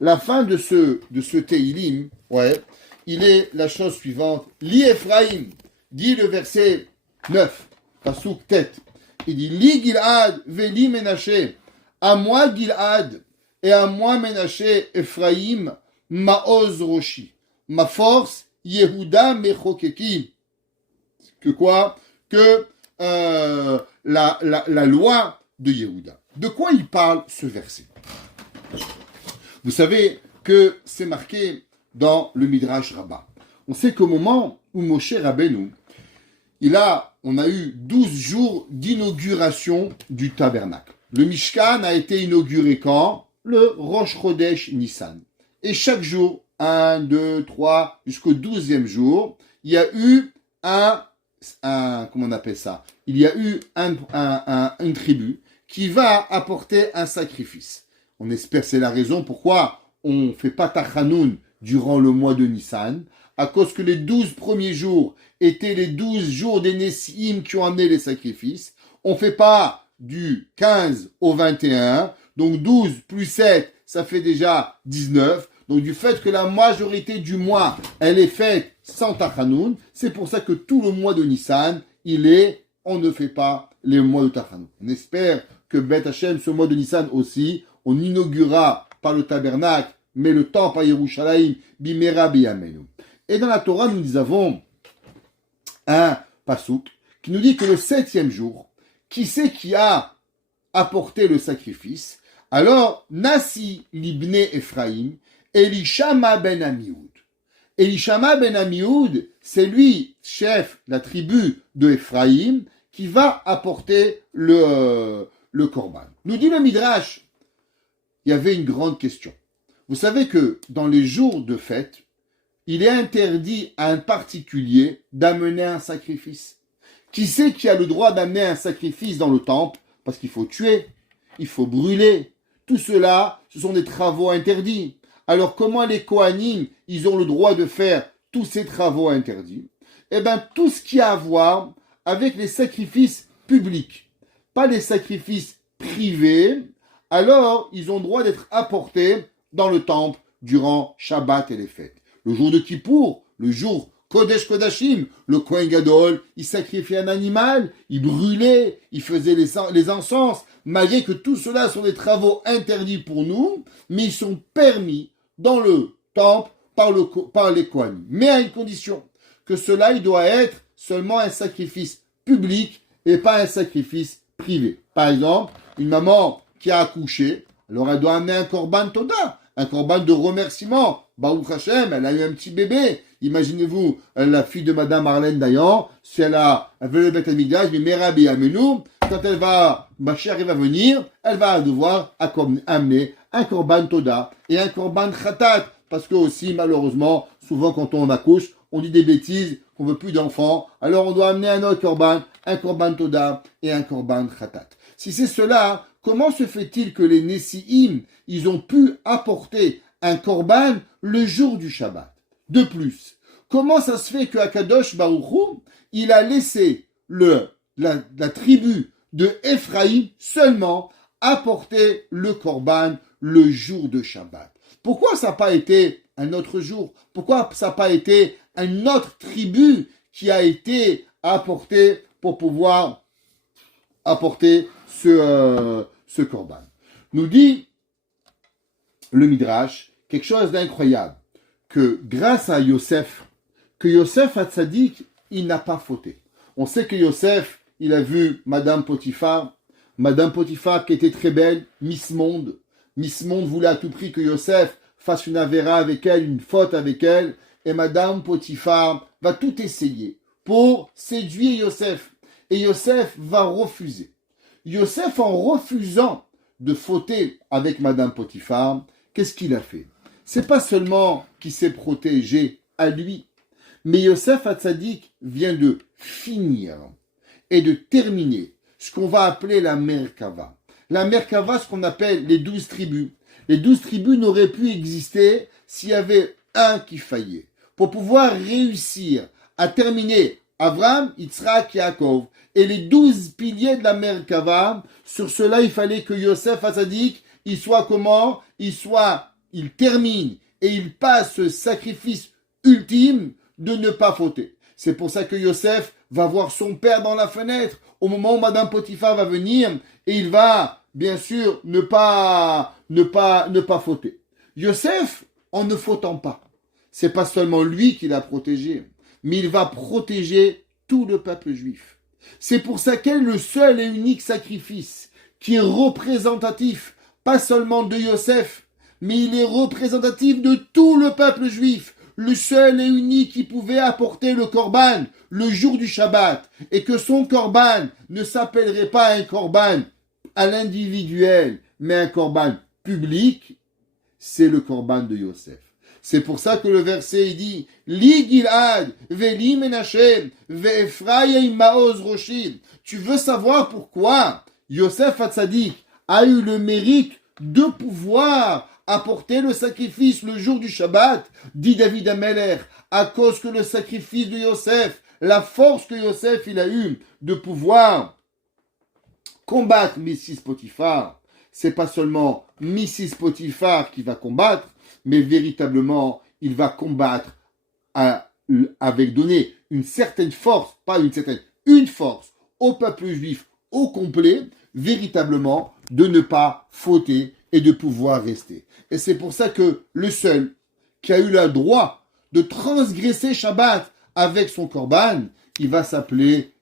La fin de ce Teilim, ouais, il est la chose suivante. Li Ephraim, dit le verset 9, Pasuk tête. Il dit, Li Gilad, Veli Menaché, à moi Gilad, et à moi Menaché, Ephraim, Maoz Roshi. Ma force, Yehuda Mechokeki. Que quoi? Que la loi de Yehuda. De quoi il parle ce verset? Vous savez que c'est marqué dans le Midrash Rabbah. On sait qu'au moment où Moshe Rabbeinu, on a eu 12 jours d'inauguration du tabernacle. Le Mishkan a été inauguré quand? Le Rosh Chodesh Nissan. Et chaque jour, 1, 2, 3, jusqu'au 12e jour, il y a eu comment on appelle ça? Il y a eu une tribu qui va apporter un sacrifice. On espère c'est la raison pourquoi on ne fait pas Tachanoun durant le mois de Nissan, à cause que les 12 premiers jours étaient les 12 jours des Nessiim qui ont amené les sacrifices. On ne fait pas du 15 au 21, donc 12 plus 7, ça fait déjà 19. Donc du fait que la majorité du mois, elle est faite sans Tachanoun, c'est pour ça que tout le mois de Nissan, on ne fait pas les mois de Tachanoun. On espère que Beth Hashem, ce mois de Nissan aussi, on inaugurera par le tabernacle, mais le temple à Yerushalayim, Bimera Biyamenu. Et dans la Torah, nous avons un pasouk qui nous dit que le 7e jour, qui c'est qui a apporté le sacrifice? Alors, Nasi libne Ephraim, Elishama ben Amioud. Elishama ben Amioud, c'est lui, chef de la tribu de Ephraim, qui va apporter le korban. Nous dit le Midrash, il y avait une grande question. Vous savez que dans les jours de fête, il est interdit à un particulier d'amener un sacrifice. Qui c'est qui a le droit d'amener un sacrifice dans le temple? Parce qu'il faut tuer, il faut brûler. Tout cela, ce sont des travaux interdits. Alors comment les Kohanim, ils ont le droit de faire tous ces travaux interdits? Eh bien, tout ce qui a à voir avec les sacrifices publics, pas les sacrifices privés, alors ils ont le droit d'être apportés dans le temple durant Shabbat et les fêtes. Le jour de Kippour, le jour Kodesh Kodashim, le Kohen Gadol, il sacrifiait un animal, il brûlait, il faisait les encens, malgré que tout cela sont des travaux interdits pour nous, mais ils sont permis dans le temple par les Kohanim. Mais à une condition, que cela il doit être seulement un sacrifice public et pas un sacrifice privé. Par exemple, une maman qui a accouché, alors elle doit amener un korban toda, un korban de remerciement. Baruch Hashem, elle a eu un petit bébé. Imaginez-vous, la fille de Madame Marlène Dayan, si elle veut le Beth Amikdash, mais Merabi Amenu, quand ma chère va venir, elle va devoir amener un korban toda et un korban khatat. Parce que aussi, malheureusement, souvent quand on accouche, on dit des bêtises, qu'on veut plus d'enfants. Alors on doit amener un autre korban, un korban toda et un korban khatat. Si c'est cela, comment se fait-il que les Nessiim, ils ont pu apporter un korban le jour du Shabbat. De plus, comment ça se fait que Akadosh Baruch Hu, il a laissé la tribu de Ephraïm seulement apporter le korban le jour de Shabbat? Pourquoi ça n'a pas été un autre jour? Pourquoi ça n'a pas été une autre tribu qui a été apportée pour pouvoir apporter ce korban? Nous dit le Midrash quelque chose d'incroyable, que grâce à Yosef, que Yosef Hatzadik, il n'a pas fauté. On sait que Yosef, il a vu Madame Potiphar qui était très belle, Miss Monde. Miss Monde voulait à tout prix que Yosef fasse une avéra avec elle, une faute avec elle, et Madame Potiphar va tout essayer pour séduire Yosef. Et Yosef va refuser. Yosef, en refusant de fauter avec Madame Potiphar, qu'est-ce qu'il a fait? C'est pas seulement qu'il s'est protégé à lui, mais Yosef Hatzadik vient de finir et de terminer ce qu'on va appeler la Merkava. La Merkava, ce qu'on appelle les 12 tribus. Les 12 tribus n'auraient pu exister s'il y avait un qui faillait. Pour pouvoir réussir à terminer Abraham, Yitzhak, Yaakov et les 12 piliers de la Merkava, sur cela, il fallait que Yosef Hatzadik, il soit comment? Il termine et il passe ce sacrifice ultime de ne pas fauter. C'est pour ça que Yosef va voir son père dans la fenêtre au moment où Madame Potiphar va venir et il va, bien sûr, ne pas fauter. Yosef, en ne fautant pas, c'est pas seulement lui qui l'a protégé, mais il va protéger tout le peuple juif. C'est pour ça qu'elle est le seul et unique sacrifice qui est représentatif, pas seulement de Yosef, mais il est représentatif de tout le peuple juif. Le seul et unique qui pouvait apporter le korban le jour du Shabbat, et que son korban ne s'appellerait pas un korban à l'individuel, mais un korban public, c'est le korban de Yosef. C'est pour ça que le verset il dit Li Gilad, Veli Menachem, Ve'Ephraim Maoz Roshim. Tu veux savoir pourquoi Yosef Hatzadik a eu le mérite de pouvoir apporter le sacrifice le jour du Shabbat, dit David Ameler, à cause que le sacrifice de Yosef, la force que Yosef il a eu de pouvoir combattre Mrs. Potiphar, c'est pas seulement Mrs. Potiphar qui va combattre, mais véritablement, il va combattre avec donner une certaine force, une force au peuple juif au complet, véritablement, de ne pas fauter et de pouvoir rester. Et c'est pour ça que le seul qui a eu le droit de transgresser Shabbat avec son korban, il va s'appeler,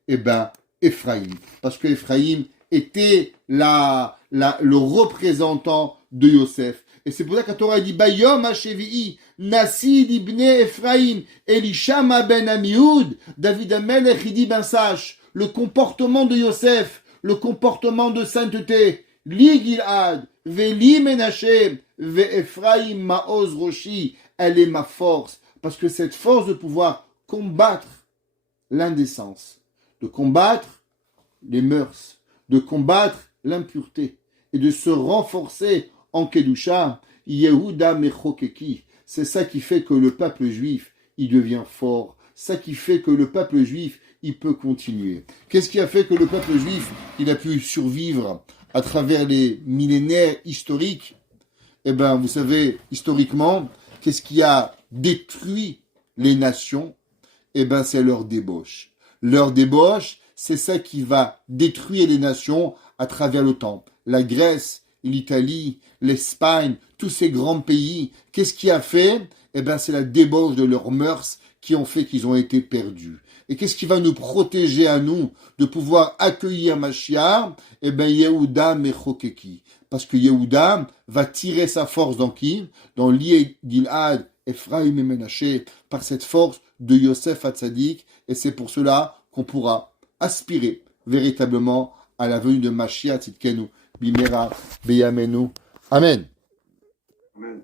Ephraïm. Parce que Ephraïm était le représentant de Yosef. Et c'est pour ça que la Torah dit Bayom HaShevi'i, Nasi ibn Ephraim, Elishama ben Amioud, David Amelech, il dit sache, le comportement de Yosef, le comportement de sainteté, Li Gilad, Veli Menachem, Ve'Ephraim Maoz Roshi, elle est ma force. Parce que cette force de pouvoir combattre l'indécence, de combattre les mœurs, de combattre l'impureté et de se renforcer en Kedusha, Yehuda Mechokeki. C'est ça qui fait que le peuple juif, il devient fort. Ça qui fait que le peuple juif, il peut continuer. Qu'est-ce qui a fait que le peuple juif, il a pu survivre à travers les millénaires historiques? Vous savez, historiquement, qu'est-ce qui a détruit les nations? C'est leur débauche. Leur débauche, c'est ça qui va détruire les nations à travers le temps. La Grèce, l'Italie, l'Espagne, tous ces grands pays, qu'est-ce qui a fait? C'est la débauche de leurs mœurs qui ont fait qu'ils ont été perdus. Et qu'est-ce qui va nous protéger à nous de pouvoir accueillir Mashiach? Yehuda Mechokeki. Parce que Yehuda va tirer sa force dans qui? Dans Li Gilad, Ephraim et Menaché, par cette force de Yosef Hatzadik. Et c'est pour cela qu'on pourra aspirer véritablement à la venue de Mashiach Tzidkenu, Bimera, Beyamenu. Amen. Amen.